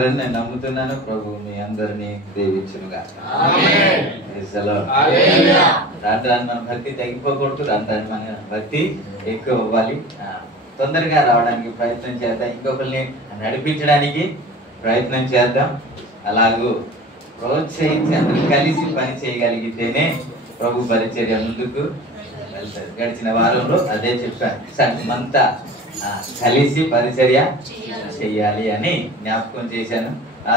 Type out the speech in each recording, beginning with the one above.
నేను నమ్ముతున్నాను. ప్రభు మీ అందరినీ దీవించునుగా. రాను మన భక్తి తగ్గిపోకూడదు. రాను మన భక్తి ఎక్కువ అవ్వాలి. తొందరగా రావడానికి ప్రయత్నం చేద్దాం. ఇంకొకరిని నడిపించడానికి ప్రయత్నం చేద్దాం. అలాగూ ప్రోత్సహించి అందరూ కలిసి పని చేయగలిగితేనే ప్రభు పరిచర్య ముందుకు వెళ్తారు. గడిచిన వారంలో అదే చెప్పాను. సంఘమంతా కలిసి పరిచర్య చెయ్యాలి అని జ్ఞాపకం చేశాను.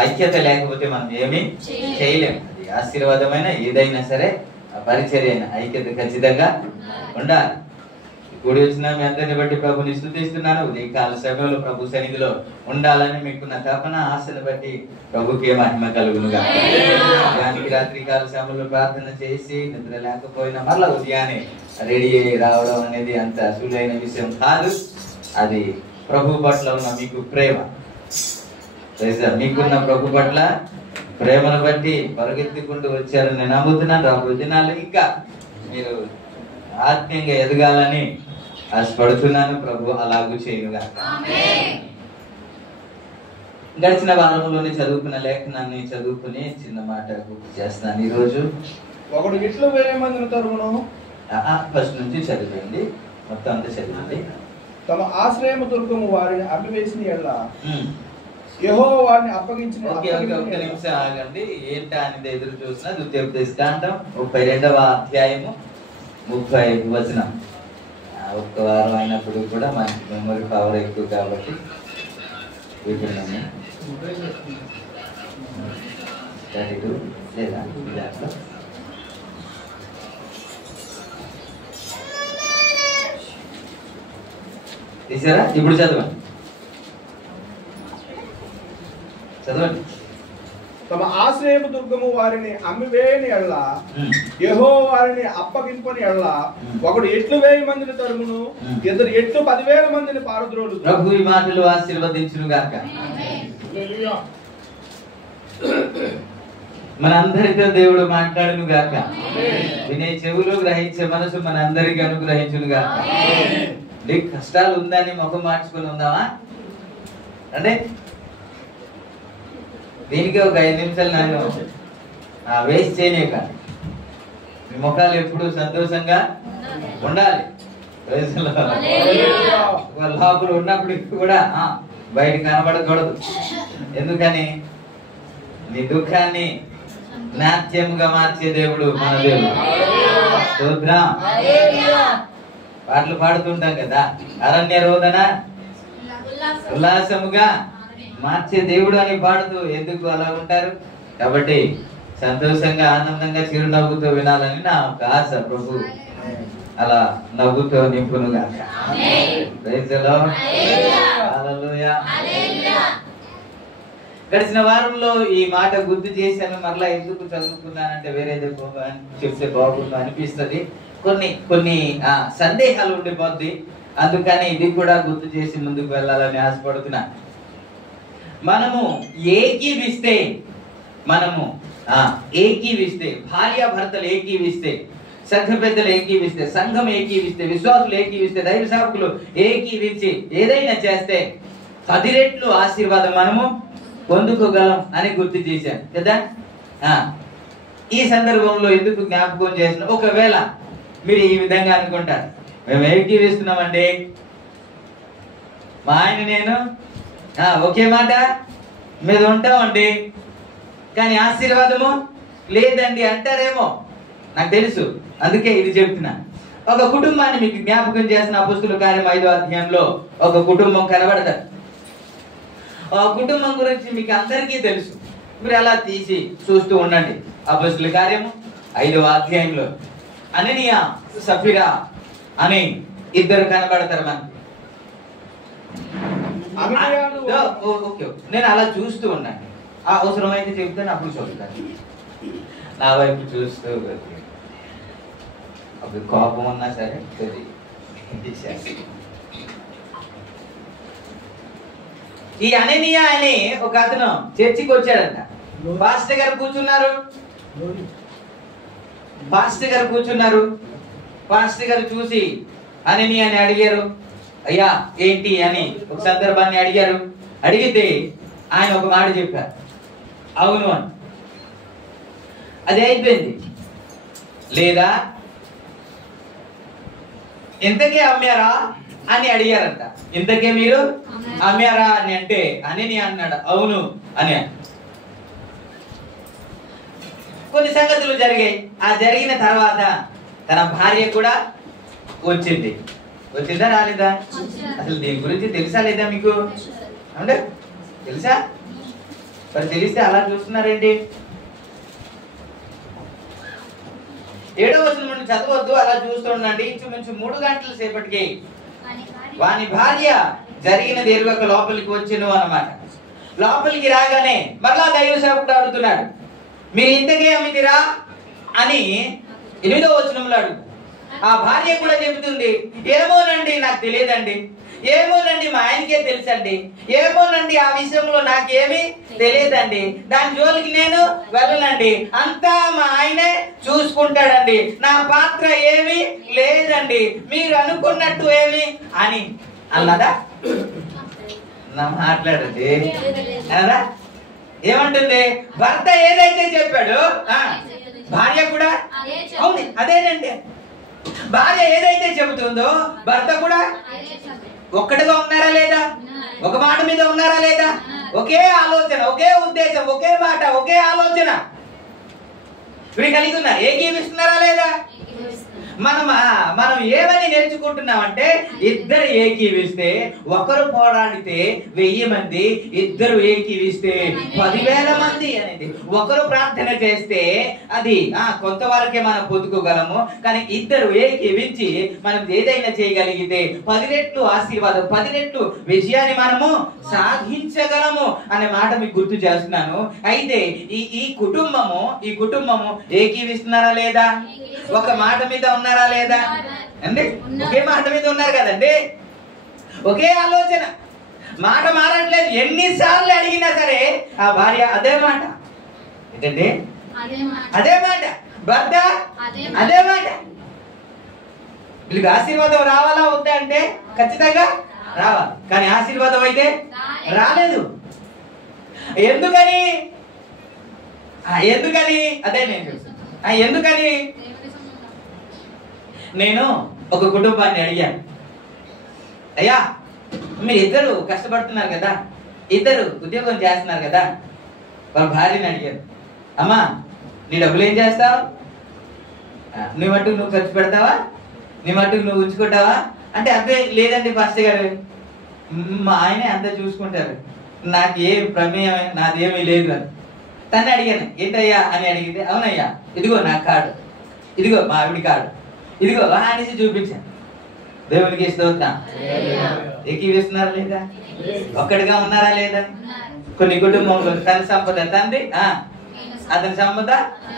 ఐక్యత లేకపోతే మనం ఏమీ చేయలేము. అది ఆశీర్వాదమైన ఏదైనా సరే పరిచర్య అయినా ఐక్యత ఖచ్చితంగా ఉండాలి. కూడి వచ్చిన మీ అందరిని బట్టి ప్రభుని స్తుతిస్తున్నాను. ఉదయకాల సమయంలో ప్రభు సన్నిధిలో ఉండాలని మీకున్న తపన ఆశను బట్టి ప్రభుకి మహిమ కలుగునుగా. ఉదయానికి రాత్రి కాల సమయంలో ప్రార్థన చేసి నిద్ర లేకపోయినా మరలా ఉదయాన్నే రెడీ అయ్యి రావడం అనేది అంత సులువైన విషయం కాదు. అది ప్రభు పట్ల ఉన్న మీకు ప్రేమ, మీకున్న ప్రభు పట్ల ప్రేమను బట్టి పరిగెత్తుకుంటూ వచ్చారని నేను నమ్ముతున్నాను. రాబోయే దినాలు ఇంకా మీరు ఆత్మీయంగా ఎదగాలని ఆశపడుతున్నాను. ప్రభు అలాగూ చేయుగా. గడిచిన వారంలోనే చదువుకున్న లేఖనాన్ని చదువుకుని చిన్న మాట గుర్తు చేస్తాను. ఈరోజు ఒకడు ఇట్లు 1000 మందిని తరుమును. ఫస్ట్ నుంచి చదివండి, మొత్తం అంతా చదివండి. తమ ఆశ్రయము దుర్గము వారిని అమ్మివేసిన ఎడల యెహోవా వారిని అప్పగించిన. ఒక్క నిమిషం ఆగండి. ఏంటా అనేది ఎదురు చూసిన ద్వితీయోపదేశకాండం 32వ అధ్యాయము 35వ వచనం. ఒక్క వారం అయినప్పుడు కూడా మనకి మెమరీ పవర్ ఎక్కువ కాబట్టి వీటిని 32 లేదా దాంట్లో తీసారా? ఇప్పుడు చదవండి. తమ ఆశ్రయము దుర్గము వారిని అమ్మివేయని ఎడల యెహోవా వారిని అప్పగింపని ఎడల ఒకడు ఎట్లు 1000 మందిని తరుమును, ఇద్దరు ఎట్లు 10,000 మందిని పారద్రోలు. ప్రభు ఈ మాటలు ఆశీర్వదించును గాక. మన అందరితో దేవుడు మాట్లాడును గాక. వినే చెవులు, గ్రహించే మనసు మన అందరికి అనుగ్రహించును గాక. నీకు కష్టాలు ఉందని ముఖం మార్చుకుని ఉందామా అంటే దీనికి ఒక 5 నిమిషాలు నన్ను వేస్ట్ చేయలేక. మీ ముఖాలు ఎప్పుడు సంతోషంగా ఉండాలి. లోపల ఉన్నప్పుడు కూడా బయట కనబడకూడదు. ఎందుకని? నీ దుఃఖాన్ని నాట్యముగా మార్చే దేవుడు మన దేవుడు. స్తోత్రం. పాటలు పాడుతుంటాం కదా, అరణ్య రోదన ఉల్లాసముగా మార్చే దేవుడు అని పాడుతూ ఎందుకు అలా ఉంటారు? కాబట్టి సంతోషంగా ఆనందంగా చిరునవ్వుతో వినాలని నా ఒక ఆశ. ప్రభు అలా నవ్వుతో నింపునుగా. గడిచిన వారంలో ఈ మాట గుర్తు చేశాను. మరలా ఎందుకు చదువుకున్నానంటే వేరేదో చెప్తే బాగుందో అనిపిస్తుంది. కొన్ని సందేహాలు ఉండిపోద్ది. అందుకని ఇది కూడా గుర్తు చేసి ముందుకు వెళ్ళాలని ఆశపడుతున్నా. మనము ఏకీవిస్తే భార్యాభర్తలు ఏకీవిస్తే, సంఘ పెద్దలు ఏకీవిస్తే, సంఘం ఏకీవిస్తే, విశ్వాసులు ఏకీవిస్తే, దైవ సేవకులు ఏకీవించి ఏదైనా చేస్తే 10 రెట్లు ఆశీర్వాదం మనము పొందుకోగలం అని గుర్తు చేశాను కదా. ఈ సందర్భంలో ఎందుకు జ్ఞాపకం చేసిన, ఒకవేళ మీరు ఈ విధంగా అనుకుంటారు, మేము ఏకీవిస్తున్నామండి, మా ఆయన నేను ఒకే మాట మీద ఉంటామండి, కానీ ఆశీర్వాదము లేదండి అంటారేమో. నాకు తెలుసు, అందుకే ఇది చెప్తున్నా. ఒక కుటుంబాన్ని మీకు జ్ఞాపకం చేసిన అపొస్తలుల కార్యం 5వ అధ్యాయంలో ఒక కుటుంబం కనబడతారు. ఆ కుటుంబం గురించి మీకు అందరికీ తెలుసు. మీరు అలా తీసి చూస్తూ ఉండండి. అపొస్తలుల కార్యము 5వ అధ్యాయంలో అననీయ సఫీరా అని ఇద్దరు కనబడతారు మనకి. నేను అలా చూస్తూ ఉన్నాను. అవసరమైతే చెప్తాను, అప్పుడు చదువుతాను. నా వైపు చూస్తూ అప్పుడు కోపం ఉన్నా సరే ఈ అననీయ అని ఒక అతను చర్చికి వచ్చాడంట. పాస్టర్ గారు కూర్చున్నారు. పాస్టర్ గారు చూసి అననీయ అని అడిగారు. అయ్యా ఏంటి అని ఒక సందర్భాన్ని అడిగారు. అడిగితే ఆయన ఒక మాట చెప్పారు, అవును అని. అది అయిపోయింది. లేదా ఇంతకే అమ్మారా అని అడిగారంట. ఇంతకే మీరు అమ్మారా అని అంటే అని అన్నాడు, అవును అని. కొన్ని సంగతులు జరిగాయి. ఆ జరిగిన తర్వాత తన భార్య కూడా వచ్చింది. వచ్చిందా రాలేదా? అసలు దీని గురించి తెలుసా లేదా మీకు? అంటే తెలుసా? మరి తెలిస్తే అలా చూస్తున్నారేంటి? 7వ వచనం నుండి చదవద్దు, అలా చూస్తుండండి. ఇంచుమించు 3 గంటల సేపటికి వాని భార్య జరిగినది ఎరుగక లోపలికి వచ్చెను అన్నమాట. లోపలికి రాగానే మరలా దైవ సేవకుడు అడుగుతున్నాడు, మీరు ఇంతకే అమ్మితిరా అని 8వ వచనంలో అడుగు. ఆ భార్య కూడా చెబుతుంది, ఏమోనండి నాకు తెలియదండి, ఏమోనండి మా ఆయనకే తెలుసండి, ఏమోనండి ఆ విషయంలో నాకేమీ తెలియదండి, దాని జోలికి నేను వెళ్ళనండి, అంతా మా ఆయనే చూసుకుంటాడండి, నా పాత్ర ఏమీ లేదండి, మీరు అనుకున్నట్టు ఏమి అని అన్నదా? నా మాట్లాడండి అన్నదా? ఏమంటుంది? భర్త ఏదైతే చెప్పాడు భార్య కూడా అవును అదేనండి. భార్య ఏదైతే చెబుతుందో భర్త కూడా ఒక్కటిగా ఉన్నారా లేదా? ఒక మాట మీద ఉన్నారా లేదా? ఒకే ఆలోచన, ఒకే ఉద్దేశం, ఒకే మాట, ఒకే ఆలోచన వీరు కలిగి ఉన్నారు. ఏకీవిస్తున్నారా లేదా? మనం ఏమని నేర్చుకుంటున్నామంటే, ఇద్దరు ఏకీవిస్తే, ఒకరు పోరాడితే 1000 మంది, ఇద్దరు ఏకీవిస్తే 10,000 మంది అనేది. ఒకరు ప్రార్థన చేస్తే అది కొంతవరకే మనం పొందుకోగలము, కానీ ఇద్దరు ఏకీవించి మనం ఏదైనా చేయగలిగితే 10 రెట్లు ఆశీర్వాదం, 10 రెట్లు విజయాన్ని మనము సాధించగలము అనే మాట మీకు గుర్తు చేస్తున్నాను. అయితే ఈ కుటుంబము ఏకీవిస్తున్నారా లేదా? ఒక మాట మీద ఉన్నారా లేదా అండి? ఒకే మాట మీద ఉన్నారు కదండి, ఒకే ఆలోచన, మాట మారట్లేదు. ఎన్నిసార్లు అడిగినా సరే ఆ భార్య అదే మాట. ఏంటండి? అదే మాట. భర్త అదే మాట. వీళ్ళకి ఆశీర్వాదం రావాలా వద్దా అంటే ఖచ్చితంగా రావాలి, కానీ ఆశీర్వాదం అయితే రాలేదు. ఎందుకని? అదే నేను చూస్తాను. ఎందుకని? నేను ఒక కుటుంబాన్ని అడిగాను, అయ్యా మీరు ఇద్దరు కష్టపడుతున్నారు కదా, ఇద్దరు ఉద్యోగం చేస్తున్నారు కదా. వాళ్ళ భార్యని అడిగాను, అమ్మా నీ డబ్బులు ఏం చేస్తావు? నీ మట్టుకు నువ్వు ఖర్చు పెడతావా? నీ మట్టుకు నువ్వు ఉంచుకుంటావా అంటే, అదే లేదండి పాస్టర్ గారు, మా ఆయనే అంతా చూసుకుంటారు, నాకు ఏ ప్రమేయం నాదేమీ లేదు అని. తను అడిగాను, ఏంటయ్యా అని అడిగితే, అవునయ్యా ఇదిగో నా కార్డు, ఇదిగో మా ఆవిడ కార్డు, ఇదిగో అనేసి చూపించాను. దేవునికి స్తోత్రం. ఏకీవిస్తున్నారా లేదా? ఒక్కడిగా ఉన్నారా లేదా? కొన్ని కుటుంబంలో తన సంపద తండ్రి, అతని సంపద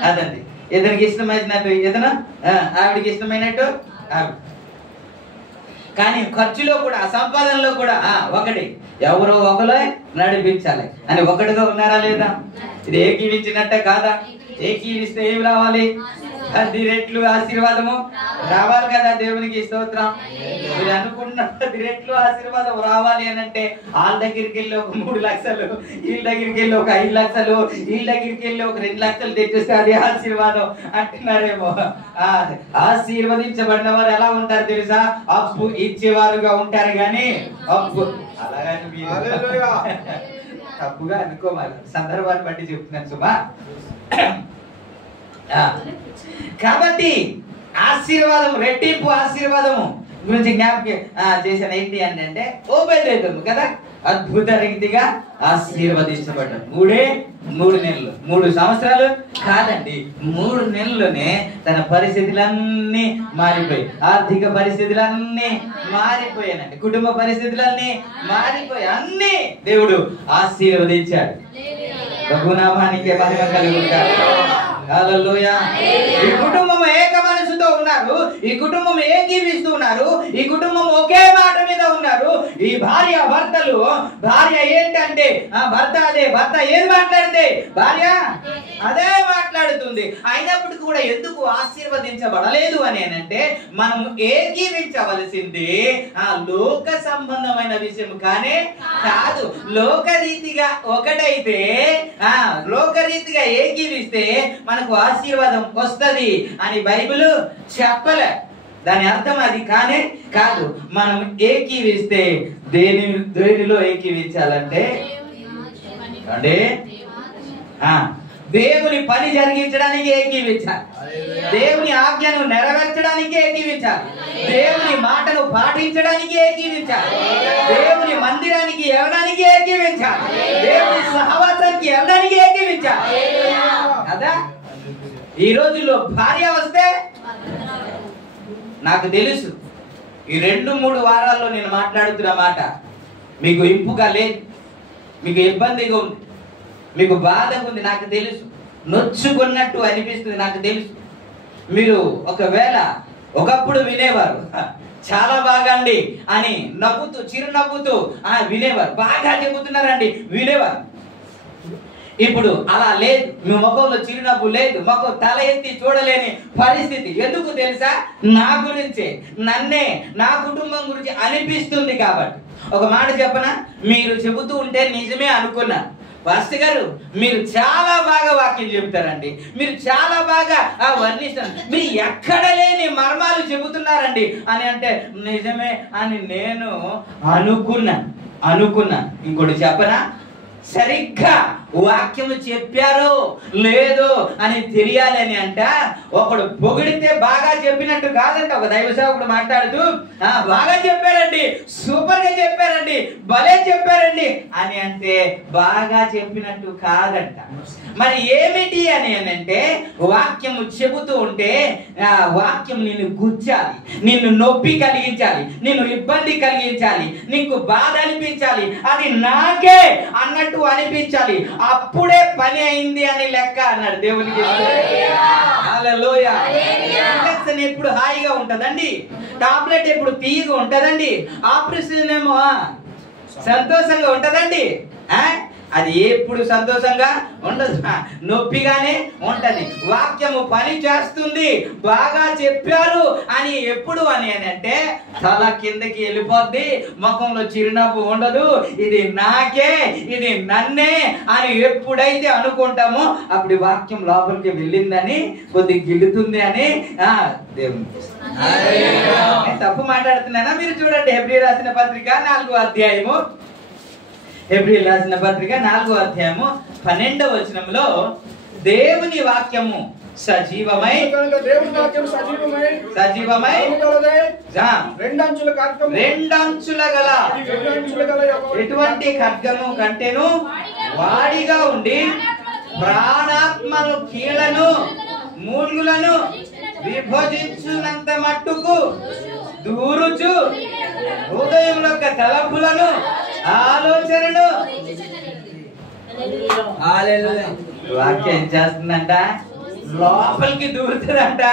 అదండి, ఇతనికి ఇష్టమైనట్టు ఇతను, ఆవిడికి ఇష్టమైనట్టు ఆవిడ. కానీ ఖర్చులో కూడా, సంపాదనలో కూడా ఒకటి, ఎవరో ఒకరే నడిపించాలి అని ఒకటిగా ఉన్నారా లేదా? ఇది ఏకీవించినట్టే కాదా? ఏకీవిస్తే ఏమి రావాలి? 10 రెట్లు ఆశీర్వాదము రావాలి కదా. దేవునికి స్తోత్రం. మీరు అనుకున్న 10 రెట్లు ఆశీర్వాదం రావాలి అని అంటే, వాళ్ళ దగ్గరికి వెళ్ళి ఒక 3 లక్షలు, వీళ్ళ దగ్గరికి వెళ్ళి ఒక 5 లక్షలు, వీళ్ళ దగ్గరికి వెళ్ళి ఒక 2 లక్షలు తెచ్చేస్తే అది ఆశీర్వాదం అంటున్నారేమో. ఆశీర్వదించబడిన వారు ఎలా ఉంటారు తెలుసా? అప్పు ఇచ్చేవారుగా ఉంటారు, కానీ అప్పు అలాగని మీరు తప్పుగా అనుకోవాలి. సందర్భాన్ని బట్టి చెప్తున్నాను సుమా. కాబట్టి ఆశీర్వాదం, రెట్టింపు ఆశీర్వాదము గురించి జ్ఞాపకం చేసిన ఏంటి అంటే, ఓబేదెదోము కదా, అద్భుత రీతిగా ఆశీర్వదించబడ్డాం. 3 నెలలు, 3 సంవత్సరాలు కాదండి, 3 నెలల్లోనే తన పరిస్థితులన్నీ మారిపోయి, ఆర్థిక పరిస్థితులన్నీ మారిపోయానండి, కుటుంబ పరిస్థితులన్నీ మారిపోయి, అన్ని దేవుడు ఆశీర్వదించాడు. ప్రభునామానికి మహిమ కలుగుగాక. హల్లెలూయా. ఈ కుటుంబం ఏక మనసుతో మనసుతో ఉన్నారు, ఈ కుటుంబం ఏకీవిస్తూ ఉన్నారు, ఈ కుటుంబం ఒకే మాట మీద ఉన్నారు. ఈ భార్య భర్తలు, భార్య ఏంటంటే భర్త ఏది మాట్లాడితే భార్య అదే మాట్లాడుతుంది. అయినప్పటికీ కూడా ఎందుకు ఆశీర్వదించబడలేదు అని అంటే మనం ఏకీవించవలసింది లోక సంబంధమైన విషయం కానీ కాదు. లోకరీతిగా ఒకటైతే లోకరీతిగా ఏకీవిస్తే మనకు ఆశీర్వాదం వస్తది అని బైబిల్ చెప్పలే. దాని అర్థం అది కానే కాదు. మనం ఏకీవిస్తే దేనిలో ఏకీవించాలంటే దేవుని పని జరిగించడానికి ఏకీవించాలి, దేవుని ఆజ్ఞను నెరవేర్చడానికి ఏకీవించాలి, దేవుని మాటను పాటించడానికి ఏకీవించాలి, దేవుని మందిరానికి వెళ్ళడానికి ఏకీవించాలి, దేవుని సహవాసానికి వెళ్ళడానికి ఏకీవించాలి కదా. ఈ రోజుల్లో భార్య వస్తే నాకు తెలుసు ఈ 2-3 వారాల్లో నేను మాట్లాడుతున్న మాట మీకు ఇంపుగా లేదు, మీకు ఇబ్బందిగా ఉంది, మీకు బాధగా ఉంది, నాకు తెలుసు. నొచ్చుకున్నట్టు అనిపిస్తుంది, నాకు తెలుసు. మీరు ఒకవేళ ఒకప్పుడు వినేవారు చాలా బాగా అండి అని నవ్వుతూ చిరునవ్వుతూ వినేవారు, బాగా చెబుతున్నారండి వినేవారు. ఇప్పుడు అలా లేదు, మీ ముఖంలో చిరునవ్వు లేదు, ముఖం తల ఎత్తి చూడలేని పరిస్థితి. ఎందుకు తెలుసా? నా గురించే, నన్నే, నా కుటుంబం గురించి అనిపిస్తుంది. కాబట్టి ఒక మాట చెప్పనా, మీరు చెబుతూ ఉంటే నిజమే అనుకున్నా, పాస్టర్ గారు మీరు చాలా బాగా వాక్యం చెబుతారండి, మీరు చాలా బాగా వర్ణిస్తారు, మీరు ఎక్కడ లేని మర్మాలు చెబుతున్నారండి అని అంటే నిజమే అని నేను అనుకున్నా. ఇంకోటి చెప్పనా, సరిగ్గా వాక్యము చెప్పారో లేదో అని తెలియాలని అంట ఒకడు పొగిడితే బాగా చెప్పినట్టు కాదంట. ఒక దైవ సేవకుడు మాట్లాడుతూ బాగా చెప్పారండి, సూపర్ గా చెప్పారండి, భలే చెప్పారండి అని అంటే బాగా చెప్పినట్టు కాదంట. మరి ఏమిటి అని అంటే వాక్యము చెబుతూ ఉంటే వాక్యం నిన్ను గుచ్చాలి, నిన్ను నొప్పి కలిగించాలి, నిన్ను ఇబ్బంది కలిగించాలి, నీకు బాధ అనిపించాలి, అది నాకే అన్నట్టు అనిపించాలి, అప్పుడే పని అయింది అని లెక్క అన్నాడు. దేవునికి హల్లెలూయా. ఇంజెక్షన్ ఎప్పుడు హాయిగా ఉంటదండి, టాబ్లెట్ ఎప్పుడు తీయగా ఉంటదండి, ఆపరేషన్ ఏమో సంతోషంగా ఉంటదండి. అది ఎప్పుడు సంతోషంగా ఉండదు, నొప్పిగానే ఉంటది. వాక్యము పని చేస్తుంది, బాగా చెప్పారు అని ఎప్పుడు అని అంటే తల కిందకి వెళ్ళిపోద్ది, ముఖంలో చిరునవ్వు ఉండదు, ఇది నాకే, ఇది నన్నే అని ఎప్పుడైతే అనుకుంటామో అప్పుడు వాక్యం లోపలికి వెళ్ళిందని కొద్దిగా గిలుతుంది అని దేవునికి. తప్పు మాట్లాడుతున్నానా? మీరు చూడండి, హెబ్రీ రాసిన పత్రిక 4వ అధ్యాయము, హెబ్రీ రాసిన పత్రిక 4వ అధ్యాయము 12వ వచనంలో దేవుని వాక్యము సజీవమై రెండంచుల గల ఎటువంటి ఖడ్గము కంటేను వాడిగా ఉండి ప్రాణాత్మలు కీళ్లను మూలుగులను విభజించునంత మట్టుకు దూరుచు హృదయంలో తలపులను ఆలోచనను. వాక్యం చేస్తుందంట, లోపలికి దూరుతుందంట,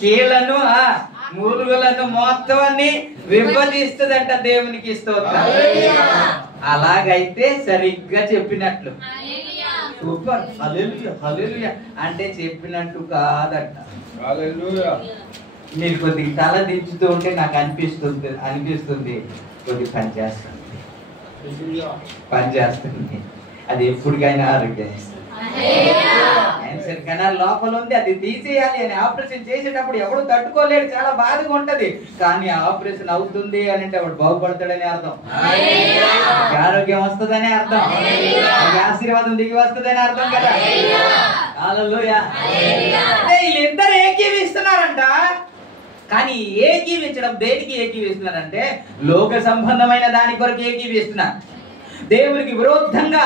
కీళ్లను మూలుగులను మొత్తం అన్ని విభజిస్తుందంట. దేవునికి స్తోత్రం. అలాగైతే సరిగ్గా చెప్పినట్లు. సూపర్, హల్లెలూయా హల్లెలూయా అంటే చెప్పినట్టు కాదట. మీరు కొద్దిగా తల దించుతూ ఉంటే నాకు అనిపిస్తుంది కొద్ది పని చేస్తుంది, అది ఎప్పటికైనా ఆరోగ్యం కానీ లోపల ఉంది, అది తీసేయాలి అని. ఆపరేషన్ చేసేటప్పుడు ఎవడు తట్టుకోలేడు, చాలా బాధగా ఉంటది. కానీ ఆపరేషన్ అవుతుంది అని అంటే వాడు బాగుపడతాడని అర్థం, ఆరోగ్యం వస్తుందని అర్థం, ఆశీర్వాదం దిగి వస్తుందని అర్థం కదా. హల్లెలూయా. వీళ్ళిద్దరు ఏకీవిస్తున్నారంట. కానీ ఏకీవించడం దేనికి ఏకీవిస్తున్నారంటే లోక సంబంధమైన దాని కొరకు ఏకీవిస్తున్నారు, దేవునికి విరోధంగా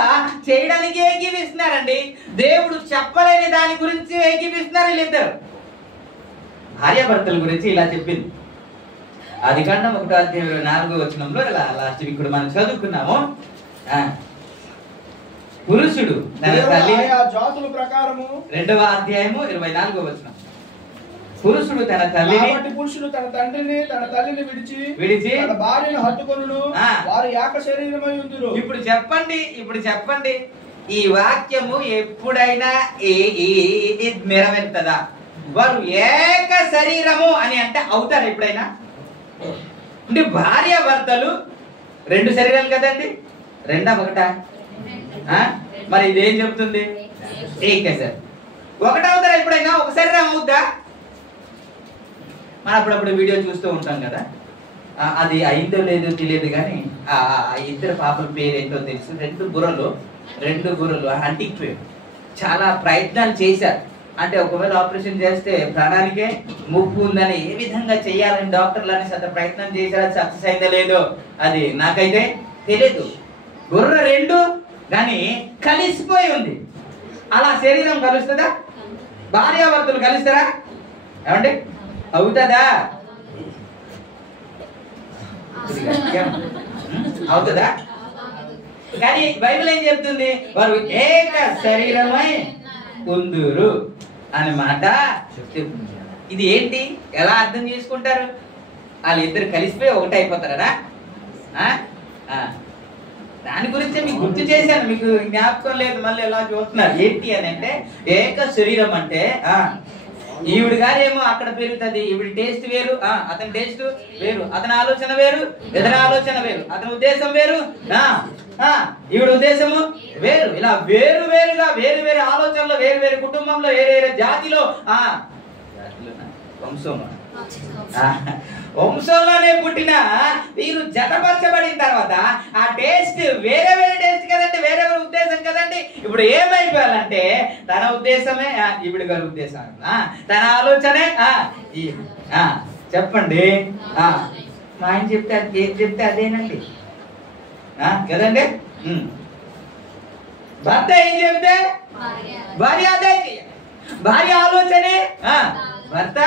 చేయడానికి ఏకీవిస్తున్నారండి. దేవుడు చెప్పలేని దాని గురించి ఏకీవిస్తున్నారు వీళ్ళిద్దరు. భార్యాభర్తల గురించి ఇలా చెప్పింది ఆదికాండం 1వ అధ్యాయం 4వ వచనంలో. ఇలా లాస్ట్ వీక్ కూడా మనం చదువుకున్నాము. పురుషుడు తన తల్లి, 2వ అధ్యాయము 24వ వచనం, పురుషుడు తన తల్లిని కాబట్టి పురుషుడు తన తండ్రిని తన తల్లిని విడిచి తన భార్యను హత్తుకొనును, వారు ఏక శరీరమై ఉందురు. ఇప్పుడు చెప్పండి ఈ వాక్యము ఎప్పుడైనా నెరవేరుతుందా? వారు ఏక శరీరము అని అంటే అవుతారు ఎప్పుడైనా? అంటే భార్య భర్తలు రెండు శరీరాలు కదండి, రెండా ఒకటా? మరి ఇదేం చెప్తుంది? ఏక శరీరం. ఒకటవుతారా ఎప్పుడైనా? ఒక శరీరం అవుద్దా? మనం అప్పుడప్పుడు వీడియో చూస్తూ ఉంటాం కదా, అది అయిందో లేదో తెలియదు కానీ ఆ ఇద్దరు పాపల పేరు ఏంటో తెలుసు. రెండు బుర్రలు అంటికిపోయాయి. చాలా ప్రయత్నాలు చేశారు. అంటే ఒకవేళ ఆపరేషన్ చేస్తే ప్రాణానికే ముప్పు ఉందని ఏ విధంగా చేయాలని డాక్టర్లు అనేసి అంత ప్రయత్నం చేశారు. సక్సెస్ అయిందో లేదో అది నాకైతే తెలియదు. బుర్ర రెండు కానీ కలిసిపోయి ఉంది. అలా శరీరం కలుస్తుందా? భార్యాభర్తలు కలుస్తారా? ఏమండి అవుతుందా? అవుతుందా? కానీ బైబిల్ ఏం చెప్తుంది? వారు ఏక శరీరమై ఉందురు అనే మాట చెప్తుంది. ఇది ఏంటి? ఎలా అర్థం చేసుకుంటారు? వాళ్ళిద్దరు కలిసిపోయి ఒకటి అయిపోతారా? దాని గురించి మీకు గుర్తు చేశాను, మీకు జ్ఞాపకం లేదు, మళ్ళీ ఎలా చూస్తున్నారు. ఏంటి అని అంటే ఏక శరీరం అంటే ఈవిడ గారేమో అక్కడ పెరుగుతుంది, ఈవిడ టేస్ట్ వేరు, అతని టేస్ట్ వేరు, అతని ఆలోచన వేరు, ఇతని ఆలోచన వేరు, అతని ఉద్దేశం వేరు, ఈవిడ ఉద్దేశము వేరు. ఇలా వేరుగా వేరు ఆలోచనలో, వేరు కుటుంబంలో, వేరే జాతిలో, వంశంలోనే పుట్టిన వీరు జతపరచబడిన తర్వాత ఆ టేస్ట్ వేరే టేస్ట్ కదండి, వేరే ఉద్దేశం కదండి. ఇప్పుడు ఏమైపోయాలంటే తన ఉద్దేశమే ఈవిడ గారి ఉద్దేశం, తన ఆలోచనే చెప్పండి. మా ఆయన చెప్తే ఏం చెప్తే అదేనండి కదండి. భర్త ఏం చెప్తే భార్య అదే చెయ్యాలి. భార్య ఆలోచనే భర్త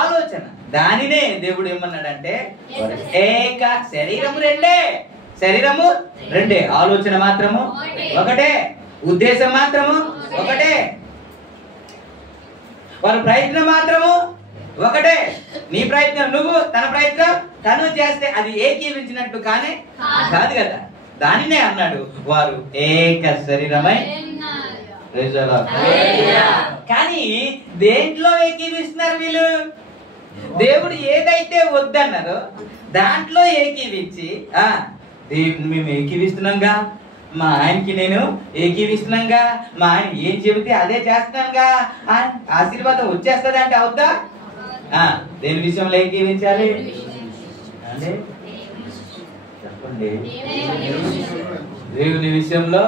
ఆలోచన. దానినే దేవుడు ఏమన్నాడంటే ఏక శరీరము రెండే, ఆలోచన మాత్రము ఒకటే, ఉద్దేశం మాత్రము ఒకటే, వారి ప్రయత్నం మాత్రము ఒకటే. నీ ప్రయత్నం నువ్వు, తన ప్రయత్నం తను చేస్తే అది ఏకీవించినట్టు కానీ కాదు కదా. దానినే అన్నాడు వారు ఏక శరీరమై. కానీ దేంట్లో ఏకీవిస్తున్నారు వీళ్ళు? దేవుడు ఏదైతే వద్దన్నారో దాంట్లో ఏకీవించి మేము ఏకీవిస్తున్నాంగా, మా ఆయనకి నేను ఏకీవిస్తున్నాంగా, మా ఆయన ఏం చెబితే అదే చేస్తున్నానుగా, ఆశీర్వాదం వచ్చేస్తుంది అంటే అవుద్దా? దేని విషయంలో ఏకీవించాలి అంటే చెప్పండి. దేవుని విషయంలో,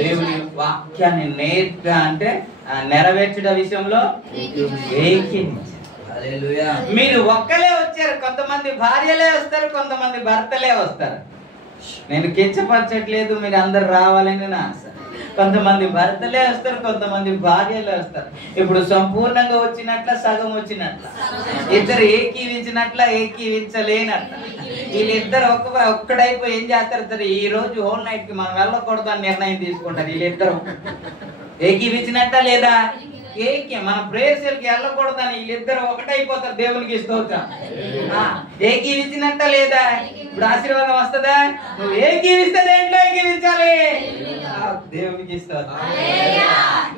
దేవుని వాక్యాన్ని నేర్చుగా అంటే నెరవేర్చడం విషయంలో ఏకీవించాలి. మీరు ఒక్కలే వచ్చారు, కొంతమంది భార్యలే వస్తారు, కొంతమంది భర్తలే వస్తారు. నేను కించపరచట్లేదు, మీరు అందరు రావాలని నా ఆశ. కొంతమంది భర్తలే వస్తారు, కొంతమంది భార్యలే వస్తారు. ఇప్పుడు సంపూర్ణంగా వచ్చినట్ల, సగం వచ్చినట్ల, ఇద్దరు ఏకీవించినట్ల, ఏకీవించలేనట్ల. వీళ్ళిద్దరు ఒక్కడైపోయి ఏం చేస్తారు? ఈ రోజు హోల్ నైట్ కి మనం వెళ్ళకూడదు అని నిర్ణయం తీసుకుంటారు. వీళ్ళిద్దరు ఏకీవించినట్ట లేదా? మన ప్రేయర్కి వెళ్ళకూడదని వీళ్ళిద్దరు ఒకటైపోతారు. దేవునికి స్తోత్రం. ఏకీవించినట్ట లేదా? ఇప్పుడు ఆశీర్వాదం వస్తుందా? నువ్వు ఏకీవిస్తే దేంట్లో ఏకీవించాలి? దేవునికి స్తోత్రం.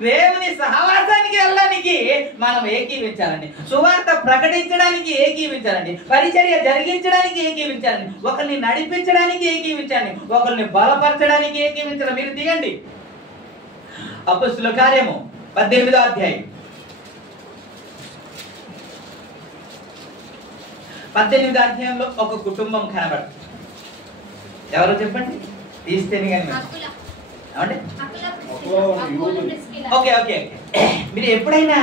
దేవుని సహవాసానికి వెళ్ళడానికి మనం ఏకీవించాలండి. సువార్త ప్రకటించడానికి ఏకీవించాలండి. పరిచర్య జరిగించడానికి ఏకీవించాలండి. ఒకరిని నడిపించడానికి ఏకీవించాలండి. ఒకరిని బలపరచడానికి ఏకీవించాలి. మీరు దిగండి అపొస్తలుల కార్యము 18వ అధ్యాయం 18వ అధ్యాయంలో ఒక కుటుంబం కనబడుతుంది. ఎవరో చెప్పండి, తీస్తేనే కానీ. ఓకే మీరు ఎప్పుడైనా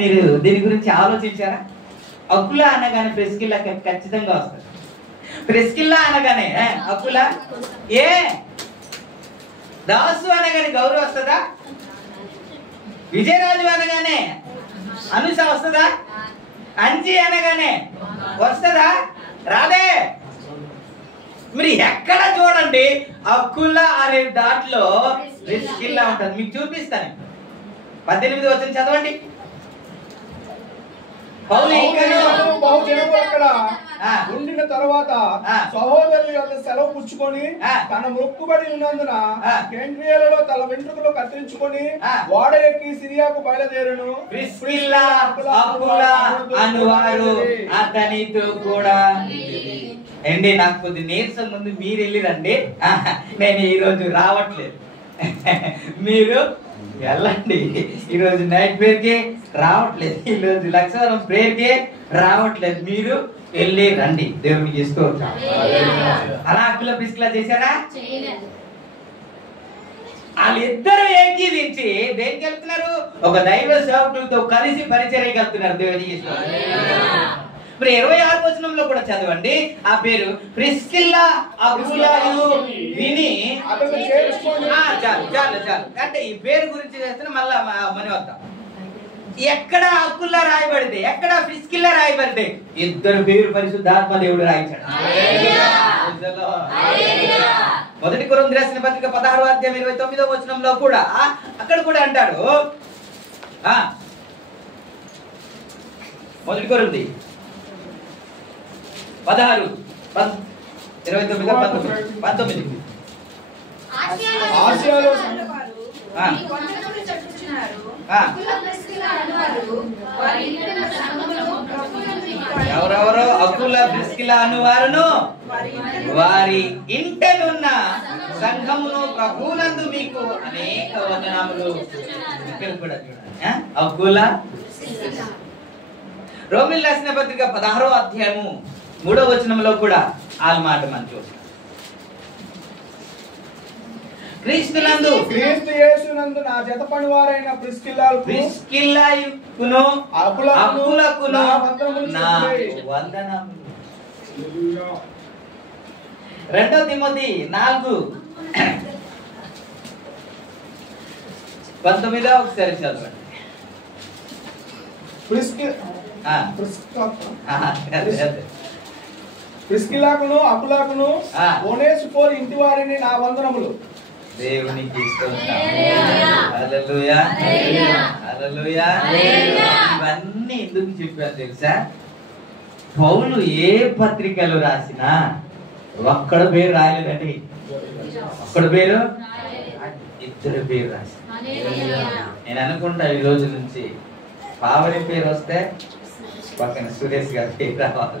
మీరు దీని గురించి ఆలోచించారా? అకుల అనగానే ప్రెస్కిల్లా ఖచ్చితంగా వస్తారు. ప్రెస్కిల్లా అనగానే అకుల, ఏ దాసు అనగానే గౌరవ వస్తుందా? విజయరాజు అనగానే అనుష వస్తుందా? అంజీ అనగానే వస్తుందా? రాదే. మీరు ఎక్కడ చూడండి అకుల అనే దాంట్లో ప్రిస్కిల్లా ఉంటుంది. మీకు చూపిస్తాను. 18వ వచనం చదవండి. పౌలు బహుజనము అక్కడ ఉండిన తర్వాత సహోదరుల యొక్క సెలవు పుచ్చుకొని తన మొక్కుబడి ఉన్నందున కేంద్రీయాలలో తల వెంట్రుకలు కత్తిరించుకొని ఓడ ఎక్కి సిరియాకు బయలుదేరును. ప్రిస్కిల్లా అకులా అనువారు అతనితో కూడా. అండి నాకు కొద్ది నీరసం ముందు మీరు వెళ్ళిరండి, నేను ఈరోజు రావట్లేదు. మీరు వెళ్ళండి. ఈరోజు నైట్ ప్రేయర్ కి రావట్లేదు, ఈరోజు లక్షవరం ప్రేయర్ కి రావట్లేదు. మీరు వెళ్ళి రండి, దేవునికి ఇస్తూ వచ్చాం. అలా అక్కుల పిస్కిలా చేశారా? వాళ్ళిద్దరూ ఏకీవించి దేనికి వెళ్తున్నారు? ఒక దైవ సేవకులతో కలిసి పరిచర్యకి వెళ్తున్నారు. దేవునికి ఇస్తూ. ఇప్పుడు 26వ వచనంలో కూడా చదవండి. ఆ పేరు ప్రిస్కిల్లా అకులాయు విని చాలు చాలు చాలు. అంటే ఈ పేరు గురించి చేస్తే మళ్ళా మని వద్దాం. ఎక్కడ అకుల్లా రాయబడితే, ఎక్కడ ప్రిస్కిల్లా రాయబడితే, ఇద్దరు పేరు పరిశుద్ధాత్మ దేవుడు రాయించాడు. మొదటి కొరింథీ రాసిన పత్రిక 16వ అధ్యాయం 29వ వచనంలో కూడా అక్కడ కూడా అంటాడు. మొదటి కొరింథీ 16 29 19. ఆసియాలో ఎవరెవరో అకుల ప్రిస్కిలా అనువారును వారి ఇంటనున్న సంఘమును ప్రభువునందు మీకు అనేక వందనములు. కూడా చూడండి, అకుల. రోమీయులకు రాసిన పత్రిక 16వ అధ్యాయము 3వ వచనంలో కూడా ఆ మాట మనం చూస్తాం. క్రీస్తు యేసునందు నా జత పనివారైన ప్రిస్కిల్లాయును అకులకును నా వందనములు. 2 తిమోతి 4:19 ఒకసారి చదవండి. ప్రిస్కిల్లాకును అకులాకును ఓనేసిఫోరు ఇంటి వారిని నా వందనములు. దేవునికి హల్లెలూయా హల్లెలూయా. ఇవన్నీ ఎందుకు చెప్పాను తెలుసా? పౌలు ఏ పత్రికలు రాసినా ఒక్కడ పేరు రాయలేదండి. ఒక్కడ పేరు, ఇద్దరు పేరు రాసి. నేను అనుకుంటా ఈ రోజు నుంచి పావని పేరు వస్తే పక్కన సురేష్ గారి పేరు రావాలి.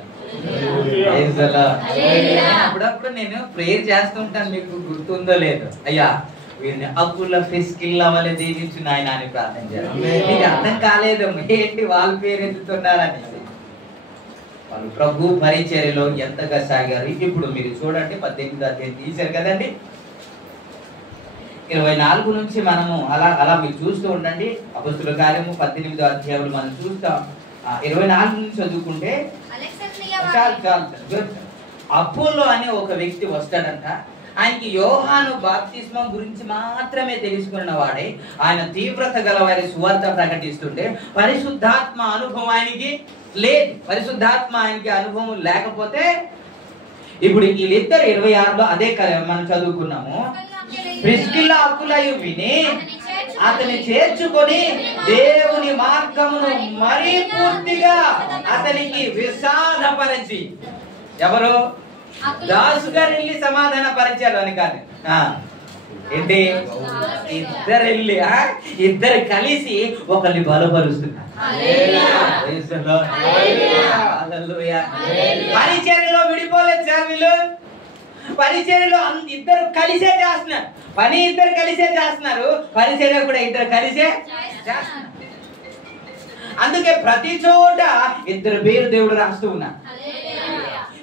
అప్పుడప్పుడు నేను ప్రేయర్ చేస్తుంటాను, మీకు గుర్తుందో లేదో. అయ్యా వీరిని అకుల ప్రిస్కిల్లా వలె దీవించు నాయన అని ప్రార్థన చేయాలి. మీకు అర్థం కాలేదు ఏంటి వాళ్ళ పేరు ఎత్తుతున్నారని. వాళ్ళు ప్రభు పరిచర్యలో ఎంతగా సాగారు. ఇప్పుడు మీరు చూడండి 18వ అధ్యాయం తీశారు కదండి. 24 నుంచి మనము అలా మీరు చూస్తూ ఉండండి. అపొస్తలుల కార్యము 18వ అధ్యాయంలో మనం చూస్తాం. 24 నుంచి చదువుకుంటే చాలు. అపోల్లో అనే ఒక వ్యక్తి వస్తాడంట. ఆయనకి యోహాను బాప్తిస్మం గురించి మాత్రమే తెలుసుకున్న వాడే. ఆయన తీవ్రత గల వారి సువార్త ప్రకటిస్తుంటే పరిశుద్ధాత్మ అనుభవం ఆయనకి లేదు. పరిశుద్ధాత్మ ఆయనకి అనుభవం లేకపోతే ఇప్పుడు వీళ్ళిద్దరు 26లో అదే మనం చదువుకున్నాము. ప్రిస్కిల్లా అకులయు విని అతని చేర్చుకొని దేవుని మార్గమును మరీ పూర్తిగా అతనికి విషాదపరిచి. ఎవరు? దాసు గారు వెళ్ళి సమాధాన పరిచారు అని కాదు. ఏంటి? ఇద్దరు కలిసి ఒకరిని బలపరుస్తున్నారు. పరిచర్యలో విడిపోలేదు సార్ వీళ్ళు. పరిచర్యలో ఇద్దరు కలిసే చేస్తున్నారు. పని ఇద్దరు కలిసే చేస్తున్నారు, పరిచర్య కూడా ఇద్దరు కలిసే చేస్తున్నారు. అందుకే ప్రతి చోట ఇద్దరు పేరు దేవుడు రాస్తూ ఉన్నారు.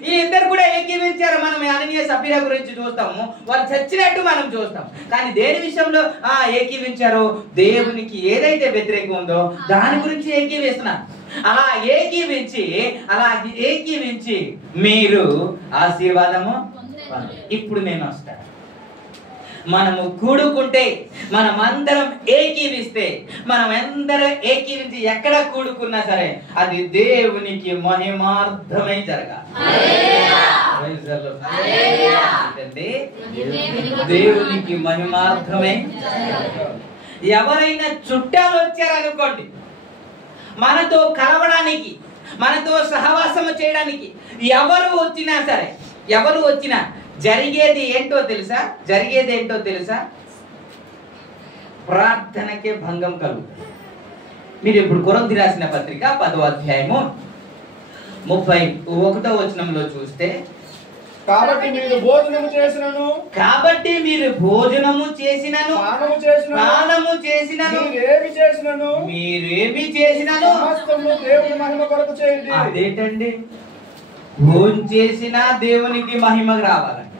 ఈ ఇద్దరు కూడా ఏకీవించారు. మనం అననీయ సఫీరా గురించి చూస్తాము, వాళ్ళు చచ్చినట్టు మనం చూస్తాం. కానీ దేని విషయంలో ఏకీవించారో, దేవునికి ఏదైతే వ్యతిరేకం ఉందో దాని గురించి ఏకీవిస్తున్నారు. అలా ఏకీవించి మీరు ఆశీర్వాదము. ఇప్పుడు నేను వస్తాను. మనము కూడుకుంటే, మనమందరం ఏకీవిస్తే, మనం అందరం ఏకీవించి ఎక్కడ కూడుకున్నా సరే అది దేవునికి మహిమార్థమై జరగాలి. దేవునికి మహిమార్థమై. ఎవరైనా చుట్టాలు వచ్చారనుకోండి, మనతో కలవడానికి, మనతో సహవాసము చేయడానికి ఎవరు వచ్చినా జరిగేది ఏంటో తెలుసా? ప్రార్థనకే భంగం కలుగుతుంది. మీరు ఇప్పుడు కొరింథీ రాసిన పత్రిక 10వ అధ్యాయము 31వ వచనంలో చూస్తే, కాబట్టి మీరు భోజనము చేసినను పానము చేసినను మీరేమి చేసినను సమస్తము దేవుని మహిమ కొరకు చేయండి. అదేంటండి? భోజనం చేసినా దేవునికి మహిమ రావాలండి.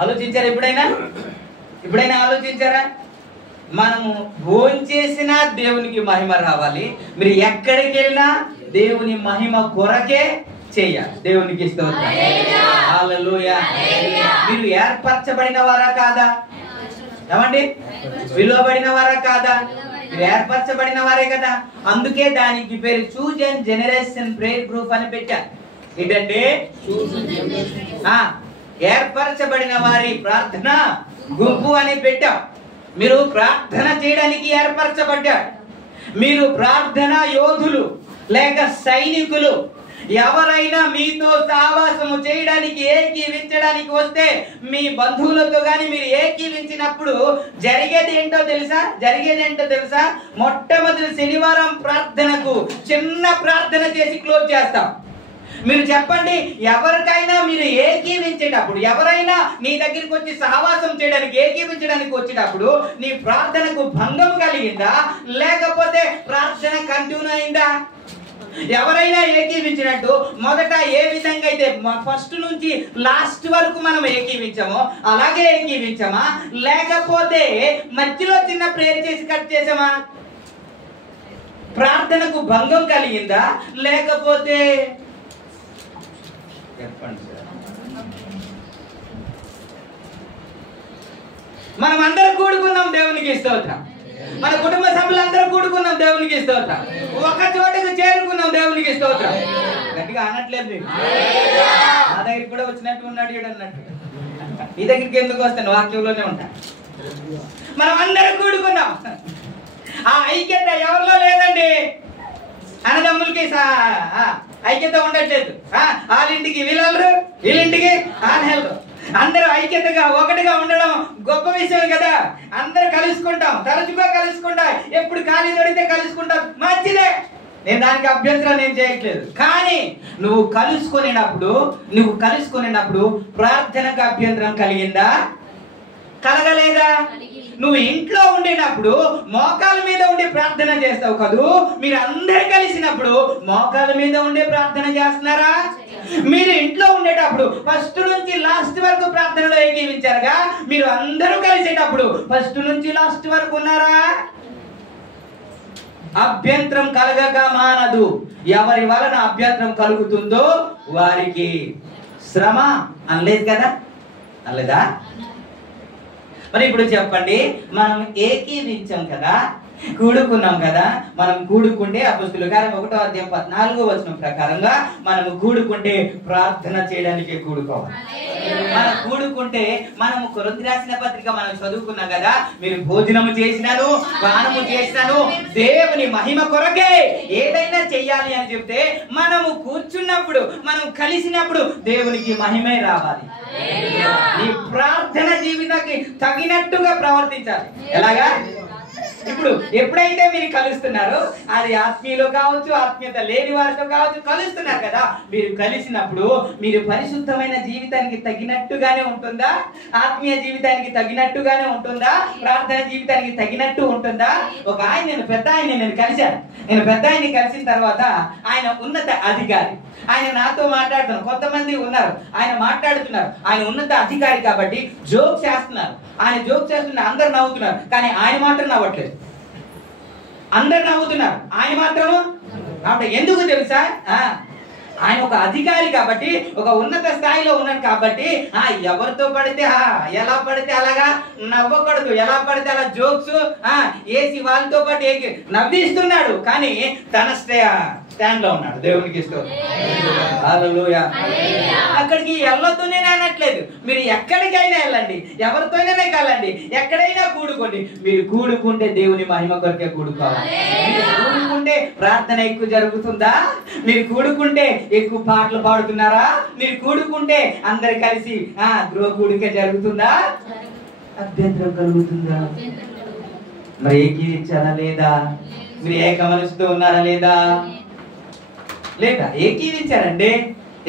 ఆలోచించారా? ఎప్పుడైనా ఆలోచించారా? మనము భోజనం చేసినా దేవునికి మహిమ రావాలి. మీరు ఎక్కడికి వెళ్ళినా దేవుని మహిమ కొరకే చేయాలి. దేవునికి స్తోత్రం. హల్లెలూయా. మీరు ఏర్పరచబడిన వారా కాదా? ఏమండి? పిలువబడిన వారా కాదా? మీరు ఏర్పరచబడిన వారే కదా. అందుకే దానికి పేరు చూజన్ జనరేషన్ ప్రేయర్ గ్రూప్ అని పెట్టారు. ఏంటంటే ఏర్పరచబడిన వారి ప్రార్థన గుంపు అని పెట్టాం. మీరు ప్రార్థన చేయడానికి ఏర్పరచబడ్డారు. మీరు ప్రార్థన యోధులు లేక సైనికులు. ఎవరైనా మీతో సహవాసము చేయడానికి ఏకీవించడానికి వస్తే, మీ బంధువులతో గాని మీరు ఏకీవించినప్పుడు జరిగేది ఏంటో తెలుసా? మొట్టమొదటి శనివారం ప్రార్థనకు చిన్న ప్రార్థన చేసి క్లోజ్ చేస్తాం. మీరు చెప్పండి, ఎవరికైనా మీరు ఏకీవించేటప్పుడు, ఎవరైనా నీ దగ్గరికి వచ్చి సహవాసం చేయడానికి ఏకీవించడానికి వచ్చేటప్పుడు నీ ప్రార్థనకు భంగం కలిగిందా, లేకపోతే ప్రార్థన కంటిన్యూ అయిందా? ఎవరైనా ఏకీవించినట్టు మొదట ఏ విధంగా అయితే ఫస్ట్ నుంచి లాస్ట్ వరకు మనం ఏకీవించామో అలాగే ఏకీవించామా, లేకపోతే మధ్యలో చిన్న ప్రేయర్ చేసి కట్ చేసామా? ప్రార్థనకు భంగం కలిగిందా, లేకపోతే చెప్పండి సార్. మనం అందరం కూడుకున్నాం, దేవునికి స్తోత్రం. మన కుటుంబ సభ్యులందరూ కూడుకున్నాం, దేవునికి స్తోత్రం. ఒక చోటకు చేరుకున్నాం, దేవునికి స్తోత్రం. గట్టిగా అనట్లేదు. నా దగ్గరికి కూడా వచ్చినట్టు ఉన్నాడు అన్నట్టు. నీ దగ్గరికి ఎందుకు వస్తాను? వాక్యంలోనే ఉంటా. మనం అందరం కూడుకున్నాం. ఆ ఐక్యత ఎవరిలో లేదండి. అన్నదమ్ములకి ఐక్యత ఉండట్లేదు. వాళ్ళింటికి వీళ్ళెళ్ళరు, వీళ్ళింటికి వాళ్ళెళ్ళరు. అందరూ ఐక్యతగా ఒకటిగా ఉండడం గొప్ప విషయం కదా. అందరూ కలుసుకుంటాం, తరచుగా కలుసుకుంటాం, ఎప్పుడు ఖాళీ దొరికితే కలుసుకుంటాం, మంచిదే. నేను దానికి అభ్యంతరం నేను చేయట్లేదు. కానీ నువ్వు కలుసుకునేటప్పుడు ప్రార్థనకు అభ్యంతరం కలిగిందా, కలగలేదా? నువ్వు ఇంట్లో ఉండేటప్పుడు మోకాల మీద ఉండి ప్రార్థన చేస్తావు కదూ. మీరు అందరు కలిసినప్పుడు మోకాల మీద ఉండే ప్రార్థన చేస్తున్నారా? మీరు ఇంట్లో ఉండేటప్పుడు ఫస్ట్ నుంచి లాస్ట్ వరకు ప్రార్థనలో ఏకీవించారుగా. మీరు అందరూ కలిసేటప్పుడు ఫస్ట్ నుంచి లాస్ట్ వరకు ఉన్నారా? అభ్యంతరం కలగక మానదు. ఎవరి వలన అభ్యంతరం కలుగుతుందో వారికి శ్రమ అనలేదు కదా? అనలేదా? మరి ఇప్పుడు చెప్పండి, మనం ఏకీవించాం కదా, కూడుకున్నాం కదా. మనం కూడుకుంటే అపొస్తలుల కార్యం 1వ అధ్యాయం 14వ వచనం ప్రకారంగా మనము కూడుకుంటే ప్రార్థన చేయడానికి కూడుకోవాలి. మనం కూడుకుంటే మనము కొరింథీ రాసిన పత్రిక మనం చదువుకున్నాం కదా. మీరు భోజనము చేసినాను, పానము చేసినాను దేవుని మహిమ కొరకే ఏదైనా చెయ్యాలి అని చెప్తే, మనము కూర్చున్నప్పుడు, మనం కలిసినప్పుడు దేవునికి మహిమే రావాలి. నీ ప్రార్థన జీవితానికి తగినట్టుగా ప్రవర్తించాలి. ఎలాగా? ఇప్పుడు ఎప్పుడైతే మీరు కలుస్తున్నారో, అది ఆత్మీయులు కావచ్చు, ఆత్మీయత లేని వారితో కావచ్చు, కలుస్తున్నారు కదా. మీరు కలిసినప్పుడు మీరు పరిశుద్ధమైన జీవితానికి తగినట్టుగానే ఉంటుందా? ఆత్మీయ జీవితానికి తగినట్టుగానే ఉంటుందా? ప్రార్థన జీవితానికి తగినట్టు ఉంటుందా? ఒక ఆయన, నేను పెద్ద ఆయన్ని కలిశాను. నేను పెద్ద ఆయన్ని కలిసిన తర్వాత ఆయన ఉన్నత అధికారి. ఆయన నాతో మాట్లాడుతున్నారు. కొంతమంది ఉన్నారు, ఆయన మాట్లాడుతున్నారు. ఆయన ఉన్నత అధికారి కాబట్టి జోక్ చేస్తున్నారు. ఆయన జోక్ చేస్తున్నారు, అందరు నవ్వుతున్నారు. కానీ ఆయన మాత్రం నవ్వట్లేదు. అందరు నవ్వుతున్నారు, ఆయన మాత్రం. కాబట్టి ఎందుకు తెలుసా? ఆయన ఒక అధికారి కాబట్టి, ఒక ఉన్నత స్థాయిలో ఉన్నాడు కాబట్టి ఎవరితో పడితే ఎలా పడితే అలాగా నవ్వకూడదు. ఎలా పడితే అలా జోక్స్ ఏసి వాళ్ళతో పాటు నవ్విస్తున్నాడు. కానీ తన స్టాండ్ లో ఉన్నాడు. దేవునికి స్తోత్రం. హల్లెలూయా. అక్కడికి వెళ్ళొద్దు నేను అనట్లేదు, మీరు ఎక్కడికైనా వెళ్ళండి, ఎవరితోనైనా కలండి, ఎక్కడైనా కూడుకోండి. మీరు కూడుకుంటే దేవుని మహిమ కొరకే కూడుకోవాలి. మీరు కూడుకుంటే ప్రార్థన ఎక్కువ జరుగుతుందా? మీరు కూడుకుంటే ఎక్కువ పాటలు పాడుతున్నారా? మీరు కూడుకుంటే అందరు కలిసి గృహ కూడిక జరుగుతుందా? అభ్యంతరం కలుగుతుందా? మరి ఏకీవించాలా లేదా? మీరు ఏక మనసుతో ఉన్నారా లేదా? లేదా ఏకీవించారండి,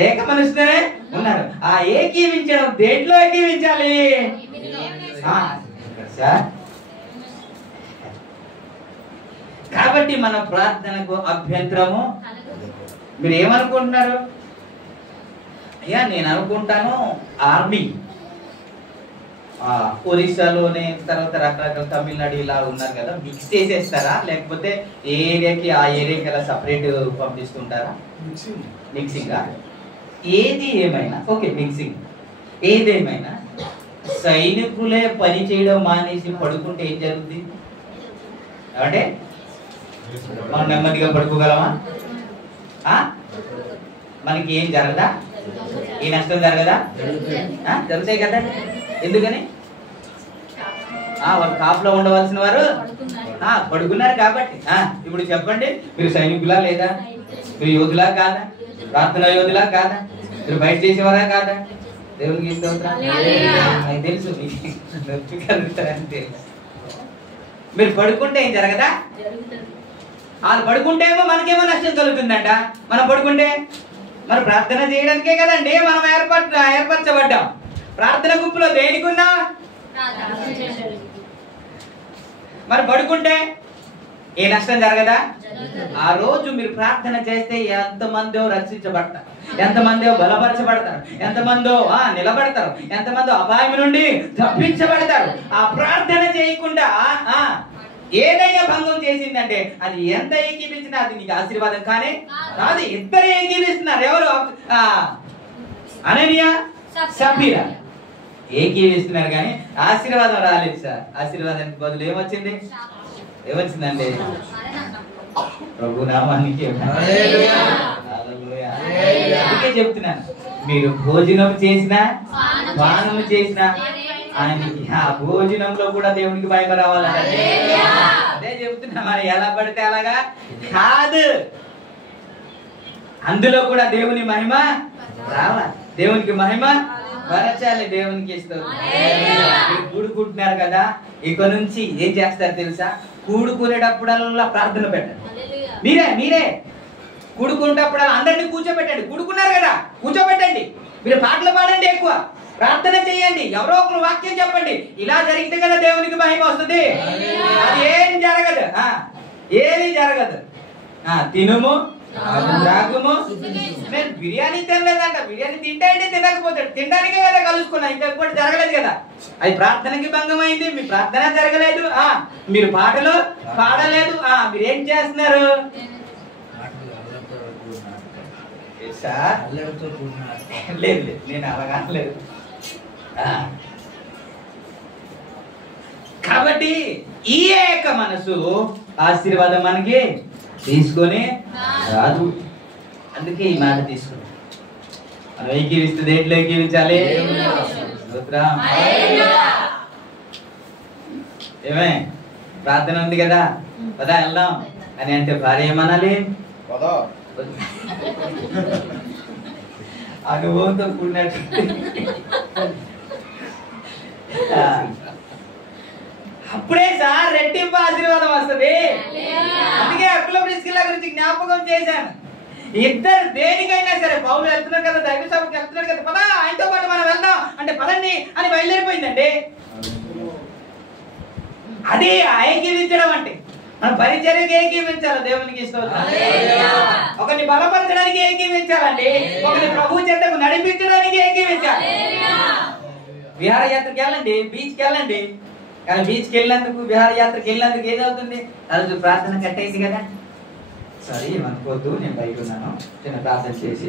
ఏక మనసుతోనే ఉన్నారు. ఆ ఏకీవించడం దేంట్లో ఏకీవించాలి సార్? కాబట్టి మన ప్రార్థనకు అభ్యంతరము. మీరు ఏమనుకుంటున్నారు? అయ్యా నేను అనుకుంటాను ఆర్మీ ఒరిస్సాలోనే, తర్వాత రకరకాల తమిళనాడు ఇలా ఉన్నారు కదా, మిక్స్ చేసేస్తారా? లేకపోతే ఏ ఏరియాకి ఆ ఏరియాకి అలా సపరేట్ పంపిస్తుంటారా? మిక్సింగ్. ఏది ఏమైనా ఓకే, మిక్సింగ్. ఏదేమైనా సైనికులే పని చేయడం మానేసి పడుకుంటే ఏం జరుగుతుంది అంటే మనం నెమ్మదిగా పడుకోగలమా? మనకి ఏం జరగదా? ఏ నష్టం జరగదా? జరుగుతాయి కదా. ఎందుకని? వాళ్ళు కాపులో ఉండవలసిన వారు పడుకున్నారు కాబట్టి. ఇప్పుడు చెప్పండి, మీరు సైనికులా లేదా? మీరు యోధులా కాదా? ప్రార్థనా యోధులా కాదా? మీరు బయట చేసేవారా కాదా? దేవునికి నాకు తెలుసు, కలుగుతారని తెలుసు. మీరు పడుకుంటే ఏం జరగదా? వాళ్ళు పడుకుంటే ఏమో మనకేమో నష్టం కలుగుతుందంట. మనం పడుకుంటే మరి ప్రార్థన చేయడానికే కదండి మనం ఏర్పరచబడ్డాం. ప్రార్థన గుంపులో దేనికున్నా మరి పడుకుంటే ఏ నష్టం జరగదా? ఆ రోజు మీరు ప్రార్థన చేస్తే ఎంతమందో రక్షించబడతారు, ఎంతమందో బలపరచబడతారు, ఎంతమందో నిలబడతారు, ఎంతమందో అపాయం నుండి తప్పించబడతారు. ఆ ప్రార్థన చేయకుండా ఏదైనా భంగం చేసిందంటే అది ఎంత ఏకీపించినా అది నీకు ఆశీర్వాదం కానీ కాదు. ఇద్దరు ఏకీపిస్తున్నారు. ఎవరు? అననీయ సఫీరా ఏకీవిస్తున్నారు కానీ ఆశీర్వాదం రాలేదు సార్. ఆశీర్వాదానికి బదులు ఏమొచ్చింది? ఏమొచ్చిందండి? ప్రభు నామానికి అందుకే చెప్తున్నాను, మీరు భోజనం చేసినా పానము చేసినా ఆయనకి ఆ భోజనంలో కూడా దేవునికి మహిమ రావాలంటే అదే చెప్తున్నా. మరి ఎలా పడితే అలాగా కాదు, అందులో కూడా దేవుని మహిమ రావాలి, దేవునికి మహిమ పరచాలి, దేవునికి ఇస్తారు. మీరు కూడుకుంటున్నారు కదా, ఇక నుంచి ఏం చేస్తారు తెలుసా? కూడుకునేటప్పుడల్లా ప్రార్థన పెట్టండి. మీరే కూడుకునేటప్పుడల్లా అందరినీ కూర్చోబెట్టండి. కూడుకున్నారు కదా, కూర్చోబెట్టండి. మీరు పాటలు పాడండి, ఎక్కువ ప్రార్థన చేయండి, ఎవరో ఒకరు వాక్యం చెప్పండి. ఇలా జరిగితే కదా దేవునికి మహిమ వస్తుంది. అది ఏమి జరగదు, ఏమీ జరగదు. తినుము త్రాగుము. నేను బిర్యానీ తినలేదంట, బిర్యానీ తింటే తినకపోతాడు, తినడానికే కదా కలుసుకున్నా, ఇంకా ఎప్పుడు జరగలేదు కదా. అది ప్రార్థనకి భంగం అయింది, మీ ప్రార్థన జరగలేదు, మీరు పాటలు పాడలేదు. మీరేం చేస్తున్నారు? లేదు నేను అలాగా లేదు. కాబట్టి ఈ ఏక మనసు ఆశీర్వాదం మనకి తీసుకొని రాదు. అందుకే ఈ మాట తీసుకున్నాం. మనం ఏకీవిస్తే దేంట్లో ఏకీవించాలి? ఏమే ప్రార్థన ఉంది కదా, పదా వెళ్దాం అని అంటే భార్య ఏమనాలి? అనుభవంతో కూడినట్టు. అప్పుడే సార్ రెట్టింపు ఆశీర్వాదం వస్తుంది. అందుకే అప్పుల ప్రిస్కిల్లా గురించి జ్ఞాపకం చేశాను. ఇద్దరు దేనికైనా సరే, పౌలు వెళ్తున్నారు కదా, దైవ సభకి వెళ్తున్నారు కదా, పదా ఆయనతో పాటు మనం వెళ్దాం అంటే పదండి అని బయలుదేరిపోయిందండి. అది ఏకీవించడం అంటే. మన పరిచర్యకి ఏకీవించాలి, దేవునికి స్తోత్రం. ఒకరిని బలపరచడానికి ఏకీవించాలండి, ఒకరిని ప్రభు చెంతకు నడిపించడానికి ఏకీవించాలి. విహారయాత్రకి వెళ్ళండి, బీచ్కి వెళ్ళండి, కానీ బీచ్కి వెళ్ళినందుకు విహారయాత్రకి వెళ్ళినందుకు ఏదవుతుంది? ఆ రోజు ప్రార్థన కట్ అయింది కదా. సరే ఏమనుకోవద్దు, నేను బయట ఉన్నాను, చిన్న ప్రార్థన చేసి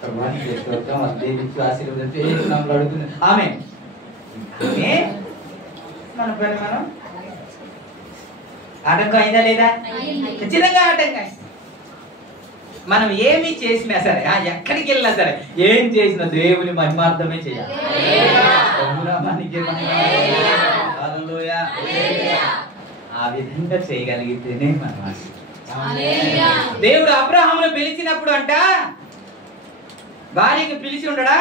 ప్రభావం చేసుకోవచ్చాం, వాళ్ళు దేవించు ఆశీర్వదించు అడుగుతుంది ఆమె. మన పని మనం ఆటంకం అయిందా లేదా? ఖచ్చితంగా ఆటంకం. మనం ఏమి చేసినా సరే, ఎక్కడికి వెళ్ళినా సరే, ఏం చేసినా దేవుని మహిమార్థమే చేయాలి. హల్లెలూయా. ఆ విధంగా చేయగలిగితేనే మనం దేవుడు అబ్రహామును పిలిచినప్పుడు అంట భార్యకి పిలిచి ఉండడా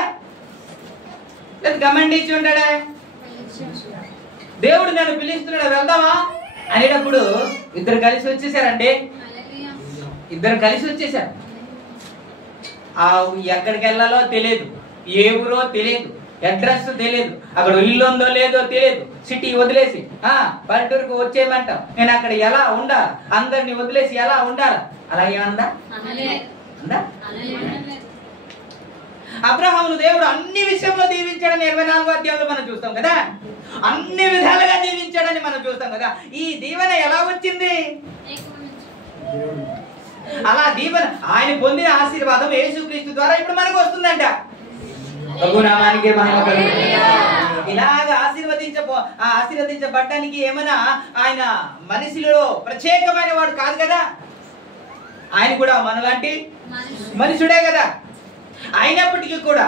లేదా గమండించి ఉండడా? దేవుడు నన్ను పిలుస్తున్నాడు వెళ్దామా అనేటప్పుడు ఇద్దరు కలిసి వచ్చేసారండి. ఇద్దరు కలిసి వచ్చేసారు. ఆ ఎక్కడికి వెళ్ళాలో తెలియదు, ఏ ఊరో తెలియదు, అడ్రస్ తెలియదు, అక్కడ ఇల్లు ఉందో లేదో తెలియదు. సిటీ వదిలేసి పల్లెటూరుకు వచ్చేయమంటాం. నేను అక్కడ ఎలా ఉండాలి, అందరిని వదిలేసి ఎలా ఉండాలి? అలా ఏమందా? అబ్రహామును దేవుడు అన్ని విషయంలో దీవించాడని 24వ అధ్యాయంలో మనం చూస్తాం కదా. అన్ని విధాలుగా దీవించాడని మనం చూస్తాం కదా. ఈ దీవెన ఎలా వచ్చింది? అలా దీవెన ఆయన పొందిన ఆశీర్వాదం యేసుక్రీస్తు ద్వారా ఇప్పుడు మనకు వస్తుందంట. ప్రభునామానికి మహిమ కలుగును. ఇలాగ ఆశీర్వదించబడ్డానికి ఏమైనా ఆయన మనిషిలో ప్రత్యేకమైన వాడు కాదు కదా. ఆయన కూడా మనలాంటి మనుషుడే కదా. అయినప్పటికీ కూడా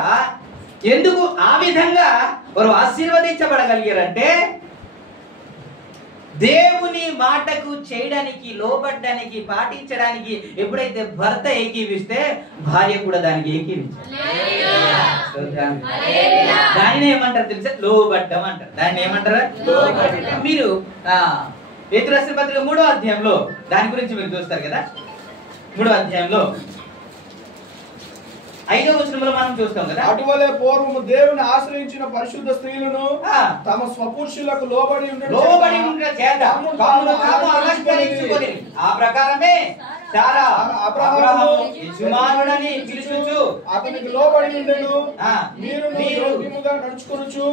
ఎందుకు ఆ విధంగా వారు ఆశీర్వదించబడగలిగారంటే దేవుని మాటకు చేయడానికి, లోబడ్డానికి, పాటించడానికి ఎప్పుడైతే భర్త ఏకీవిస్తే భార్య కూడా దానికి ఏకీవించాలి. దానిని ఏమంటారు తెలుసా? లోబడ్డం అంటారు. దాన్ని ఏమంటారు? మీరు పేతురు రాసిన పత్రిక 3వ అధ్యాయంలో దాని గురించి మీరు చూస్తారు కదా. 3వ అధ్యాయంలో 5వ వచనంలో మనం చూస్తాం కదా. అటువలే పూర్వము దేవుని ఆశ్రయించిన పరిశుద్ధ స్త్రీలను తమ స్వపురుషులకు లోబడి ఉండుట చేత ఆ ప్రకారమే సారా అబ్రహాము యజమానుడని పిలుచుచు అతనికి లోబడి ఉండెను. మీరు యోగ్యముగా నడుచుకొనుచు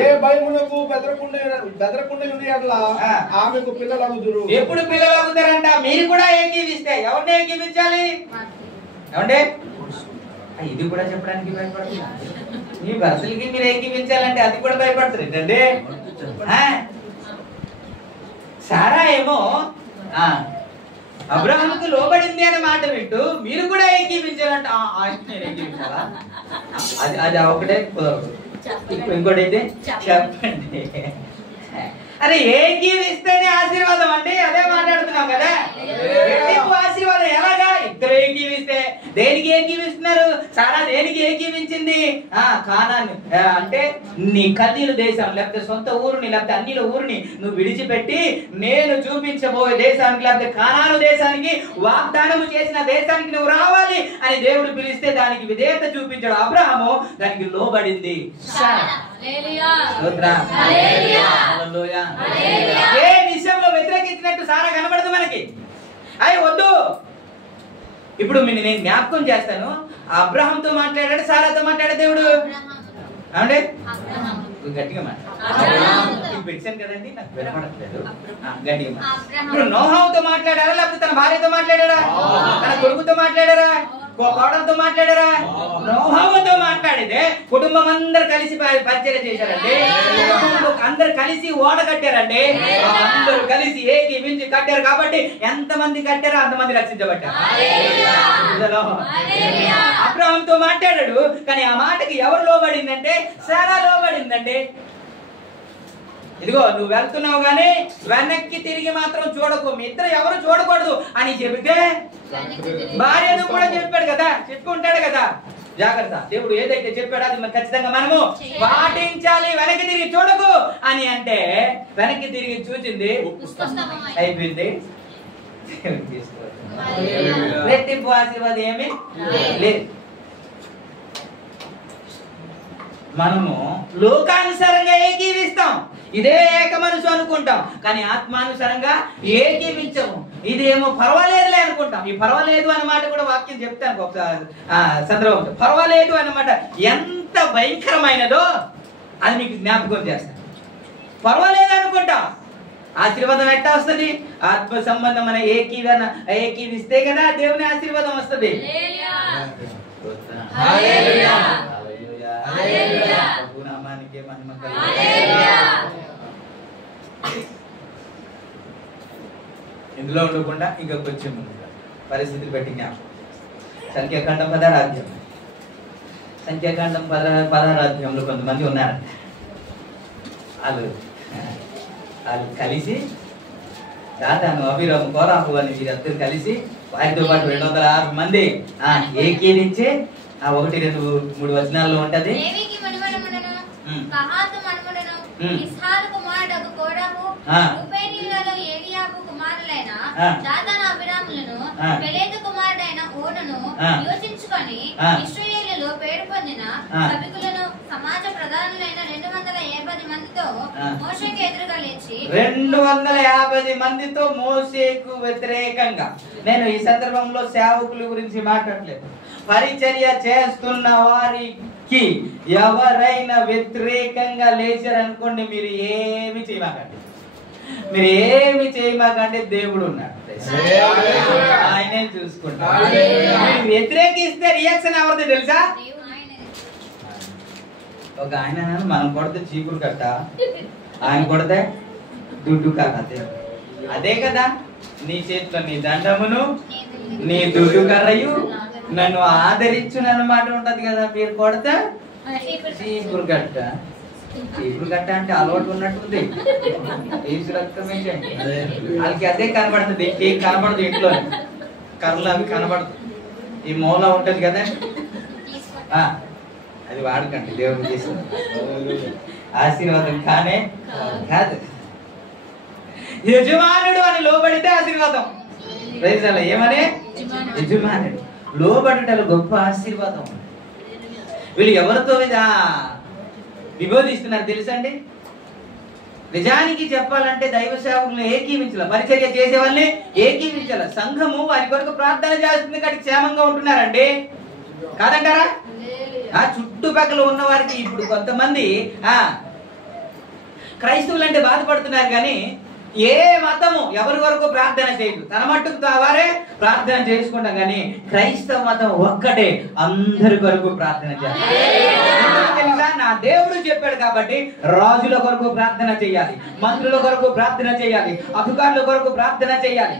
ఏ భయమునకు బెదరకుండా ఉండి అట్లా ఆమెకు పిల్లలగుదురు. ఎప్పుడు పిల్లలగుతారంట? మీరు కూడా ఏకీవిస్తే. ఎవరిని ఏకీవించాలి? ఏమంటే ఇది కూడా చెప్పడానికి భయపడుతుంది. మీ భర్తలకి మీరు ఏకీవించాలంటే అది కూడా భయపడుతుంది ఏంటంటే. సారా ఏమో అబ్రహాముకు లోబడింది అనే మాట వింటూ మీరు కూడా ఏకీవించాలంటే నేను ఏకీవించాలా? అది ఒకటే ఇంకోటి అయితే చెప్పండి. అరే ఏకీవిస్తేనే ఆశీర్వాదం అండి. అదే మాట్లాడుతున్నాం కదా. ఆశీర్వాదం ఎలాగా? ఇద్దరు ఏకీవిస్తే. దేనికి ఏకీవిస్తున్నారు? సారా దేనికి ఏకీవించింది? కానాను అంటే నీ కన్నీరు దేశం, లేకపోతే సొంత ఊరుని, లేకపోతే అన్నిల ఊరిని నువ్వు విడిచిపెట్టి నేను చూపించబోయే దేశానికి, లేకపోతే కానాను దేశానికి, వాగ్దానము చేసిన దేశానికి నువ్వు రావాలి అని దేవుడు పిలిస్తే దానికి విధేయత చూపించాడు అబ్రహాము. దానికి లోబడింది ఏ విషయంలో వ్యతిరేకించినట్టు సారా కనబడదు మనకి. అయ్యి వద్దు. ఇప్పుడు నేను జ్ఞాపకం చేస్తాను. అబ్రహాంతో మాట్లాడాడు, సారాతో మాట్లాడే దేవుడు. అంటే గట్టిగా మాట్లాడు. పెట్టాను కదండి, నాకు వినపడట్లేదు. గట్టిగా ఇప్పుడు నోహావుతో మాట్లాడారా, లేకపోతే తన భార్యతో మాట్లాడారా, తన కొడుకుతో మాట్లాడారా, కోడలతో మాట్లాడారా? నోహావుతో మాట్లాడితే కుటుంబం అందరు కలిసి పరిచయం చేశారంటే, అందరు కలిసి ఓడ కట్టారంటే, అందరూ కలిసి ఏకీవించి కట్టారు. కాబట్టి ఎంతమంది కట్టారో అంతమంది రక్షించబడ్డారు. అబ్రహాంతో మాట్లాడాడు, కానీ ఆ మాటకి ఎవరు లోబడిందంటే సారా లోబడిందంటే. ఇదిగో నువ్వు వెళ్తున్నావు గానీ వెనక్కి తిరిగి మాత్రం చూడకు, మీ ఇద్దరు ఎవరు చూడకూడదు అని చెబితే భార్యను కూడా చెప్పాడు కదా, చెప్పుకుంటాడు కదా. జాగ్రత్త, దేవుడు ఏదైతే చెప్పాడో అది మనం ఖచ్చితంగా మనము పాటించాలి. వెనక్కి తిరిగి చూడకు అని అంటే వెనక్కి తిరిగి చూచింది అయిపోయింది. రెట్టింపు ఆశీర్వాదం ఏమి లేదు. మనము లోకానుసారంగా ఏకీవిస్తాం, ఇదే ఏక మనసు అనుకుంటాం, కానీ ఆత్మానుసారంగా ఏకీవించము. ఇదేమో పర్వాలేదులే అనుకుంటాం. ఈ పర్వాలేదు అన్నమాట కూడా వాక్యం చెప్తాను ఒకసారి సందర్భం. పర్వాలేదు అన్నమాట ఎంత భయంకరమైనదో అది మీకు జ్ఞాపకం చేస్తాను. పర్వాలేదు అనుకుంటాం, ఆశీర్వాదం ఎట్టా వస్తుంది? ఆత్మ సంబంధమైన ఏకీవిస్తే కదా దేవుని ఆశీర్వాదం వస్తుంది. ఇందులో ఉండకుండా ఇంకా కొంచెం పరిస్థితులు బట్టి జ్ఞాపకం. సంఖ్యాకాండం 16వ అధ్యాయం. సంఖ్యాకాండం 16వ అధ్యాయంలో కొంతమంది ఉన్నారు. వాళ్ళు కలిసి దాతాను, అభిరాము, కోరాహు అని వీరందరూ కలిసి వారితో పాటు 206 మంది ఏకీరించి 1, 2, 3 వచనాల్లో ఉంటది. యోచించుకొని ఇశ్రాయేలులో పేరు పొందిన సభికులను సమాజ ప్రధానులైన 250 మందితో మోషేకు ఎదురుగా లేచి 250 మందితో మోషేకు వ్యతిరేకంగా. నేను ఈ సందర్భంలో సేవకుల గురించి మాట్లాడలేదు. పరిచర్య చేస్తున్న వారికి ఎవరైనా వ్యతిరేకంగా లేచారనుకోండి, మీరు ఏమి చేయమాకండి. మీరు ఏమి చేయమాకండి, దేవుడు ఉన్నాడు, ఆయనే చూసుకుంటాడు. వ్యతిరేకిస్తే రియాక్షన్ ఎవరిది తెలుసా? ఒక ఆయన మనం కొడితే చీపురు కట్ట, ఆయన కొడితే దుడ్డు కర్ర. అదే కదా, నీ చేతిలో నీ దండమును నీ దుడ్డు కర్రయు నన్ను ఆదరించును అన్నమాట ఉంటది కదా. మీరు కొడితే చీపురు కట్ట. చీపురు కట్ట అంటే అలవాటు ఉన్నట్టుంది. వాళ్ళకి అదే కనబడుతుంది, ఇంకేం కనబడదు. ఇంట్లో కర్రలు అవి కనబడుతుంది. ఈ మూల ఉంటది కదా, అది వాడకండి, దేవుడు చేసిన ఆశీర్వాదం కానే కాదు. యజమానుడు అని లోబడితే ఆశీర్వాదం. ఏమని? యజమానుడు. లోబడుటలో గొప్ప ఆశీర్వాదం. వీళ్ళు ఎవరితో విభోదిస్తున్నారు తెలుసండి? నిజానికి చెప్పాలంటే దైవ సేవకులను ఏకీవించాల, పరిచర్య చేసే వాళ్ళని ఏకీవించాల. సంఘము వారి కొరకు ప్రార్థన చేస్తుంది కాబట్టి క్షేమంగా ఉంటున్నారండి, కాదంటారా? చుట్టుపక్కల ఉన్న వారికి ఇప్పుడు కొంతమంది క్రైస్తవులు అంటే బాధపడుతున్నారు, కానీ ఏ మతము ఎవరి వరకు ప్రార్థన చేయదు, తన మట్టుకు వారే ప్రార్థన చేసుకుంటాం. కానీ క్రైస్తవ మతం ఒక్కటే అందరి కొరకు ప్రార్థన చేయాలి. నా దేవుడు చెప్పాడు కాబట్టి రాజుల కొరకు ప్రార్థన చేయాలి, మంత్రుల కొరకు ప్రార్థన చేయాలి, అధికారుల కొరకు ప్రార్థన చేయాలి,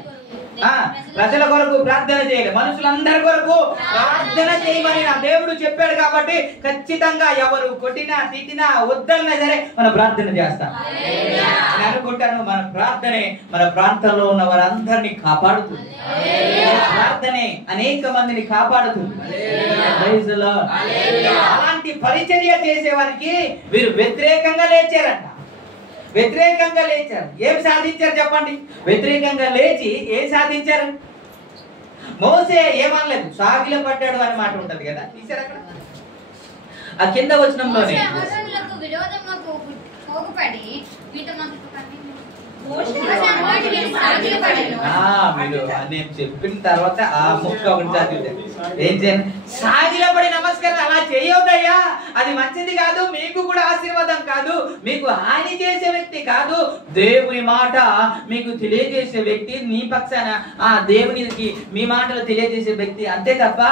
ప్రజల కొరకు ప్రార్థన చేయాలి, మనుషులందరి కొరకు ప్రార్థన చేయమని నా దేవుడు చెప్పాడు కాబట్టి ఖచ్చితంగా ఎవరు కొట్టినా తిట్టినా వద్దన్నా సరే మనం ప్రార్థన చేస్తాం. నేను అనుకుంటాను మన ప్రార్థనే మన ప్రాంతంలో ఉన్న వారందరినీ కాపాడుతుంది. ప్రార్థనే అనేక మందిని కాపాడుతుంది. అలాంటి పరిచర్య చేసే వారికి వీరు వ్యతిరేకంగా లేచారంట. వ్యతిరేకంగా లేచారు. ఏం సాధించారు చెప్పండి? వ్యతిరేకంగా లేచి ఏం సాధించారు? మోసే ఏమనలేదు, సాగిల పడ్డాడు అని మాట ఉంటది కదా, తీసారు అక్కడ ఆ కింద వచనంలోనే. మీరు నేను చెప్పిన తర్వాత ఆ ముక్క ఒకటి చదివితే ఏం చేయండి? సాగిలపడి నమస్కారం అలా చేయొద్దయ్యా, అది మంచిది కాదు, మీకు కూడా ఆశీర్వాదం కాదు, మీకు హాని చేసే వ్యక్తి కాదు, దేవుని మాట మీకు తెలియజేసే వ్యక్తి, నీ పక్షాన ఆ దేవునికి మీ మాటలు తెలియజేసే వ్యక్తి, అంతే తప్ప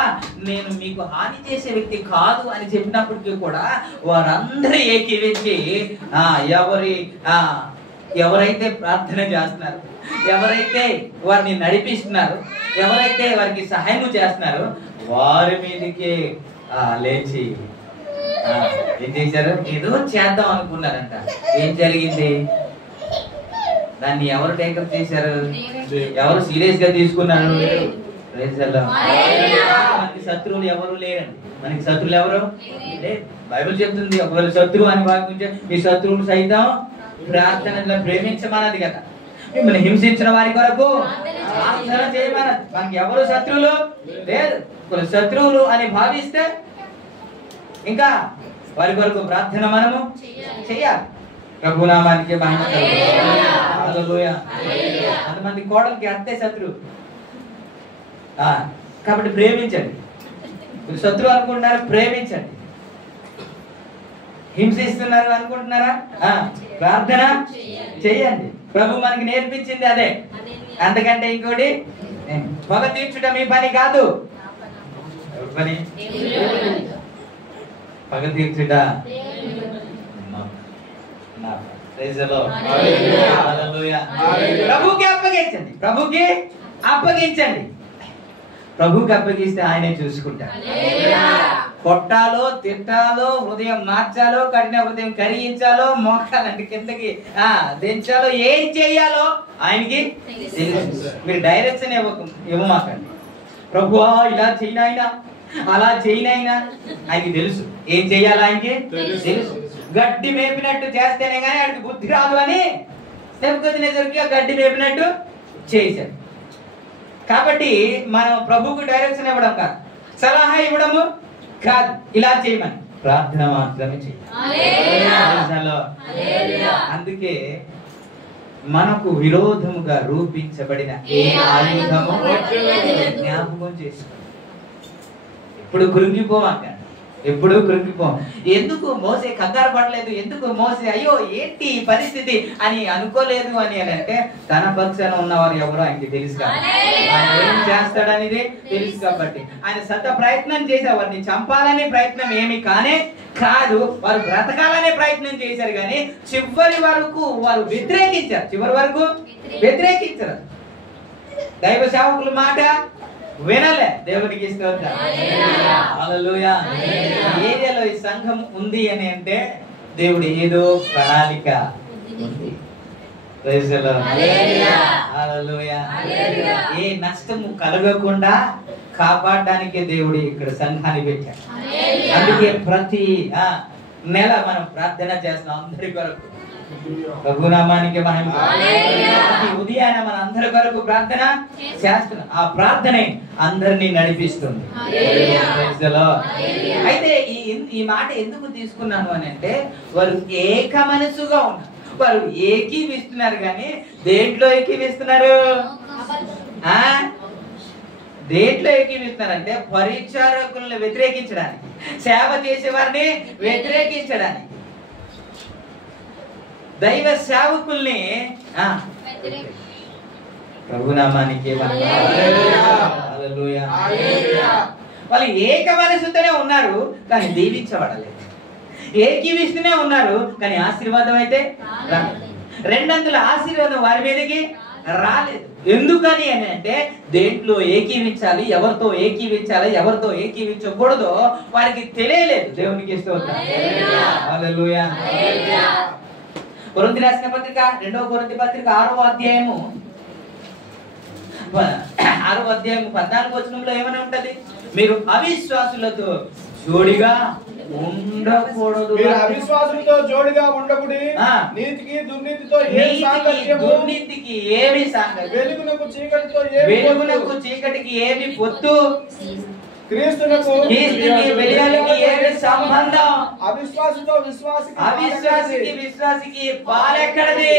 నేను మీకు హాని చేసే వ్యక్తి కాదు అని చెప్పినప్పటికీ కూడా వారందరూ ఏకీవించి ఎవరైతే ప్రార్థన చేస్తున్నారు, ఎవరైతే వారిని నడిపిస్తున్నారు, ఎవరైతే వారికి సహాయం చేస్తున్నారు, వారి మీదకి లేచి ఏం చేశారు? ఏదో చేద్దాం అనుకున్నారంట. ఏం జరిగింది? దాన్ని ఎవరు టేకప్ చేశారు? ఎవరు సీరియస్ గా తీసుకున్నారు? మనకి శత్రువులు ఎవరు లేరండి. మనకి శత్రువులు ఎవరు? బైబిల్ చెప్తుంది, ఒకవేళ శత్రువు అని భావించే మీ శత్రువులు సైతం ప్రార్థనలో ప్రేమించమన్నది కదా. మిమ్మల్ని హింసించిన వారి కొరకు ప్రార్థన చేయమన్నది. మనకి ఎవరు శత్రువులు లేదు. కొన్ని శత్రువులు అని భావిస్తే ఇంకా వారి కొరకు ప్రార్థన మనము చేయాలి. ప్రభునామానికి మహిమ హల్లెలూయా. కొంతమంది కోడలికి అత్తే శత్రువు కాబట్టి ప్రేమించండి. మీరు శత్రువు అనుకుంటున్నారా? ప్రేమించండి. హింసిస్తున్నారు అనుకుంటున్నారా? ప్రార్థన చేయండి. ప్రభు మనకి నేర్పించింది అదే. అంతకంటే ఇంకోటి, పగ తీర్చుట మీ పని కాదు. పని పగ తీర్చుట ప్రభుకి అప్పగించండి. ప్రభుకి అప్పగించండి. ప్రభుకి అప్పగిస్తే ఆయనే చూసుకుంటారు. కొట్టాలో, తిట్టాలో, హృదయం మార్చాలో, కఠిన హృదయం కరిగించాలో, మోకాలంటే కిందకి దించాలో, ఏం చేయాలో ఆయనకి తెలుసు. మీరు డైరెక్షన్ ఇవ్వమాకండి. ప్రభువా ఇలా చేయనైనా, అలా చేయనైనా, ఆయనకి తెలుసు ఏం చేయాలో. ఆయనకి తెలుసు. గడ్డి మేపినట్టు చేస్తేనే కానీ ఆయనకి బుద్ధి రాదు అని నెబుకద్నెజరుకి ఆ గడ్డి మేపినట్టు చేశాడు. కాబట్టి మనం ప్రభువుకు డైరెక్షన్ ఇవ్వడం కాదు, సలహా ఇవ్వడము కాదు, ఇలా చేయమని ప్రార్థన మాత్రమే చేయాలి. అందుకే మనకు విరోధముగా రూపించబడిన ఏ ఆయుధము జ్ఞాపకం చేసుకో. ఎప్పుడు కృంగిపోవాక, ఎప్పుడు కృంగిపోం. ఎందుకు మోసే కంగారు పడలేదు, ఎందుకు మోసే అయ్యో ఏంటి పరిస్థితి అని అనుకోలేదు అని అంటే తన పక్షాన ఉన్నవారు ఎవరో ఆయనకి తెలుసు కాబట్టి, ఆయన ఏం చేస్తాడనేది తెలుసు కాబట్టి ఆయన సత ప్రయత్నం చేశారు. వారిని చంపాలనే ప్రయత్నం ఏమి కానే కాదు, వారు బ్రతకాలనే ప్రయత్నం చేశారు. కానీ చివరి వరకు వారు వ్యతిరేకించారు. చివరి వరకు వ్యతిరేకించారు. దైవ సేవకుల మాట వినలే. దేవునికి స్తోత్రం. హల్లెలూయా. ఏరియాలో ఈ సంఘం ఉంది అని అంటే దేవుడు ఏదో ప్రణాళిక ఉంది. Praise the lord. హల్లెలూయా. ఏ నష్టము కలగకుండా కాపాడడానికే దేవుడు ఇక్కడ సంఘాన్ని పెట్టాడు. అందుకే ప్రతి నెల మనం ప్రార్థన చేస్తున్నాం అందరి కొరకు. ప్రభునామానికి మహిమ. ప్రతి ఉదయాన మన అందరి కొరకు ప్రార్థన చేస్తున్నాం. ఆ ప్రార్థనే అందరినీ నడిపిస్తుంది. అయితే ఈ మాట ఎందుకు తీసుకున్నాను అని అంటే వారు ఏక మనసుగా ఉన్నారు. వారు ఏకీవిస్తున్నారు. కానీ దేంట్లో ఏకీవిస్తున్నారు? దేంట్లో ఏకీవిస్తున్నారంటే పరిచారకులను వ్యతిరేకించడానికి, సేవ చేసే వారిని వ్యతిరేకించడానికి, దైవ సేవకుల్ని ప్రభునామానికి వాళ్ళు ఏక మనసుతోనే ఉన్నారు కానీ దీవించబడలేదు. ఏకీవిస్తూనే ఉన్నారు కానీ ఆశీర్వాదం అయితే రాలేదు. రెండంతుల ఆశీర్వాదం వారి మీదకి రాలేదు. ఎందుకని అని అంటే దేంట్లో ఏకీవించాలి, ఎవరితో ఏకీవించాలి, ఎవరితో ఏకీవించకూడదో వారికి తెలియలేదు. దేవునికి స్తోత్రం. హల్లెలూయా. కొరింథీ రాసిన పత్రిక 2వ కొరింథీ పత్రిక 6వ అధ్యాయము 14వ వచనంలో ఏమని ఉంటది? మీరు అవిశ్వాసులతో జోడిగా ఉండకూడదు. అవిశ్వాసులతో జోడిగా ఉండకూడదు. నీతికి దుర్నీతితో ఏమి సాంగత్యము? దుర్నీతికి ఏమి సాంగత్యం? వెలుగునకు చీకటికి ఏమి పొత్తు? క్రీస్తునకు బెలియాలికి ఏమి సంబంధం? అవిశ్వాసికి విశ్వాసికి పాలెక్కడది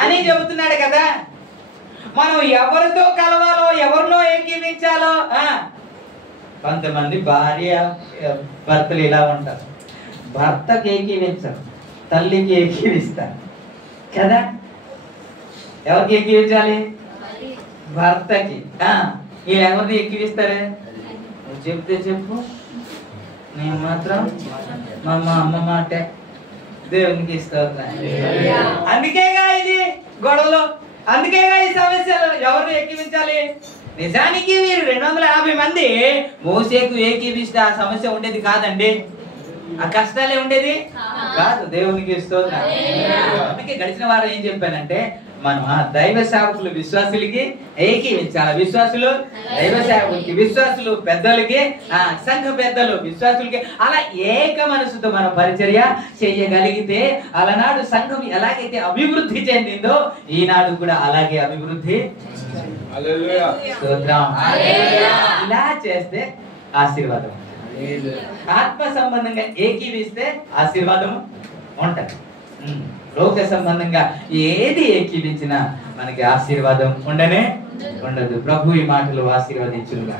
అని చెబుతున్నాడు కదా. మనం ఎవరితో కలవాలో, ఎవరిలో ఏకీవించాలో. కొంతమంది భార్య భర్తలు ఇలా ఉంటారు. భర్తకి ఏకీవించరు, తల్లికి ఏకీవిస్తారు కదా. ఎవరికి ఏకీవించాలి? భర్తకి. వీళ్ళు ఎవరిని ఏకీవిస్తారు? నువ్వు చెప్తే చెప్పు, నేను మాత్రం మా అమ్మ మాట దేవునికి ఇస్తాను. అందుకేగా ఇది గొడవలు, అందుకేగా ఈ సమస్యలు. ఎవరిని ఏకీవించాలి? నిజానికి వీరు 250 మంది మోసేకు ఏకీవిస్తే ఆ సమస్య ఉండేది కాదండి, ఆ కష్టాలే ఉండేది కాదు. దేవునికి స్తోత్రం. అందుకే గడిచిన వారం ఏం చెప్పానంటే మనం దైవ సేవకులు విశ్వాసులకి ఏకీవించాలి. విశ్వాసులు దైవ సేవకులకి, విశ్వాసులు పెద్దలకి, సంఘ పెద్దలు విశ్వాసులకి, అలా ఏక మనసుతో మనం పరిచర్య చేయగలిగితే అలనాడు సంఘం ఎలాగైతే అభివృద్ధి చెందిందో ఈనాడు కూడా అలాగే అభివృద్ధి. ఇలా చేస్తే ఆశీర్వాదం, ఆత్మ సంబంధంగా ఏకీవిస్తే ఆశీర్వాదం ఉంటది. లోక సంబంధంగా ఏది ఏకీవించినా మనకి ఆశీర్వాదం ఉండనే ఉండదు. ప్రభు ఈ మాటలు ఆశీర్వదించునుగా.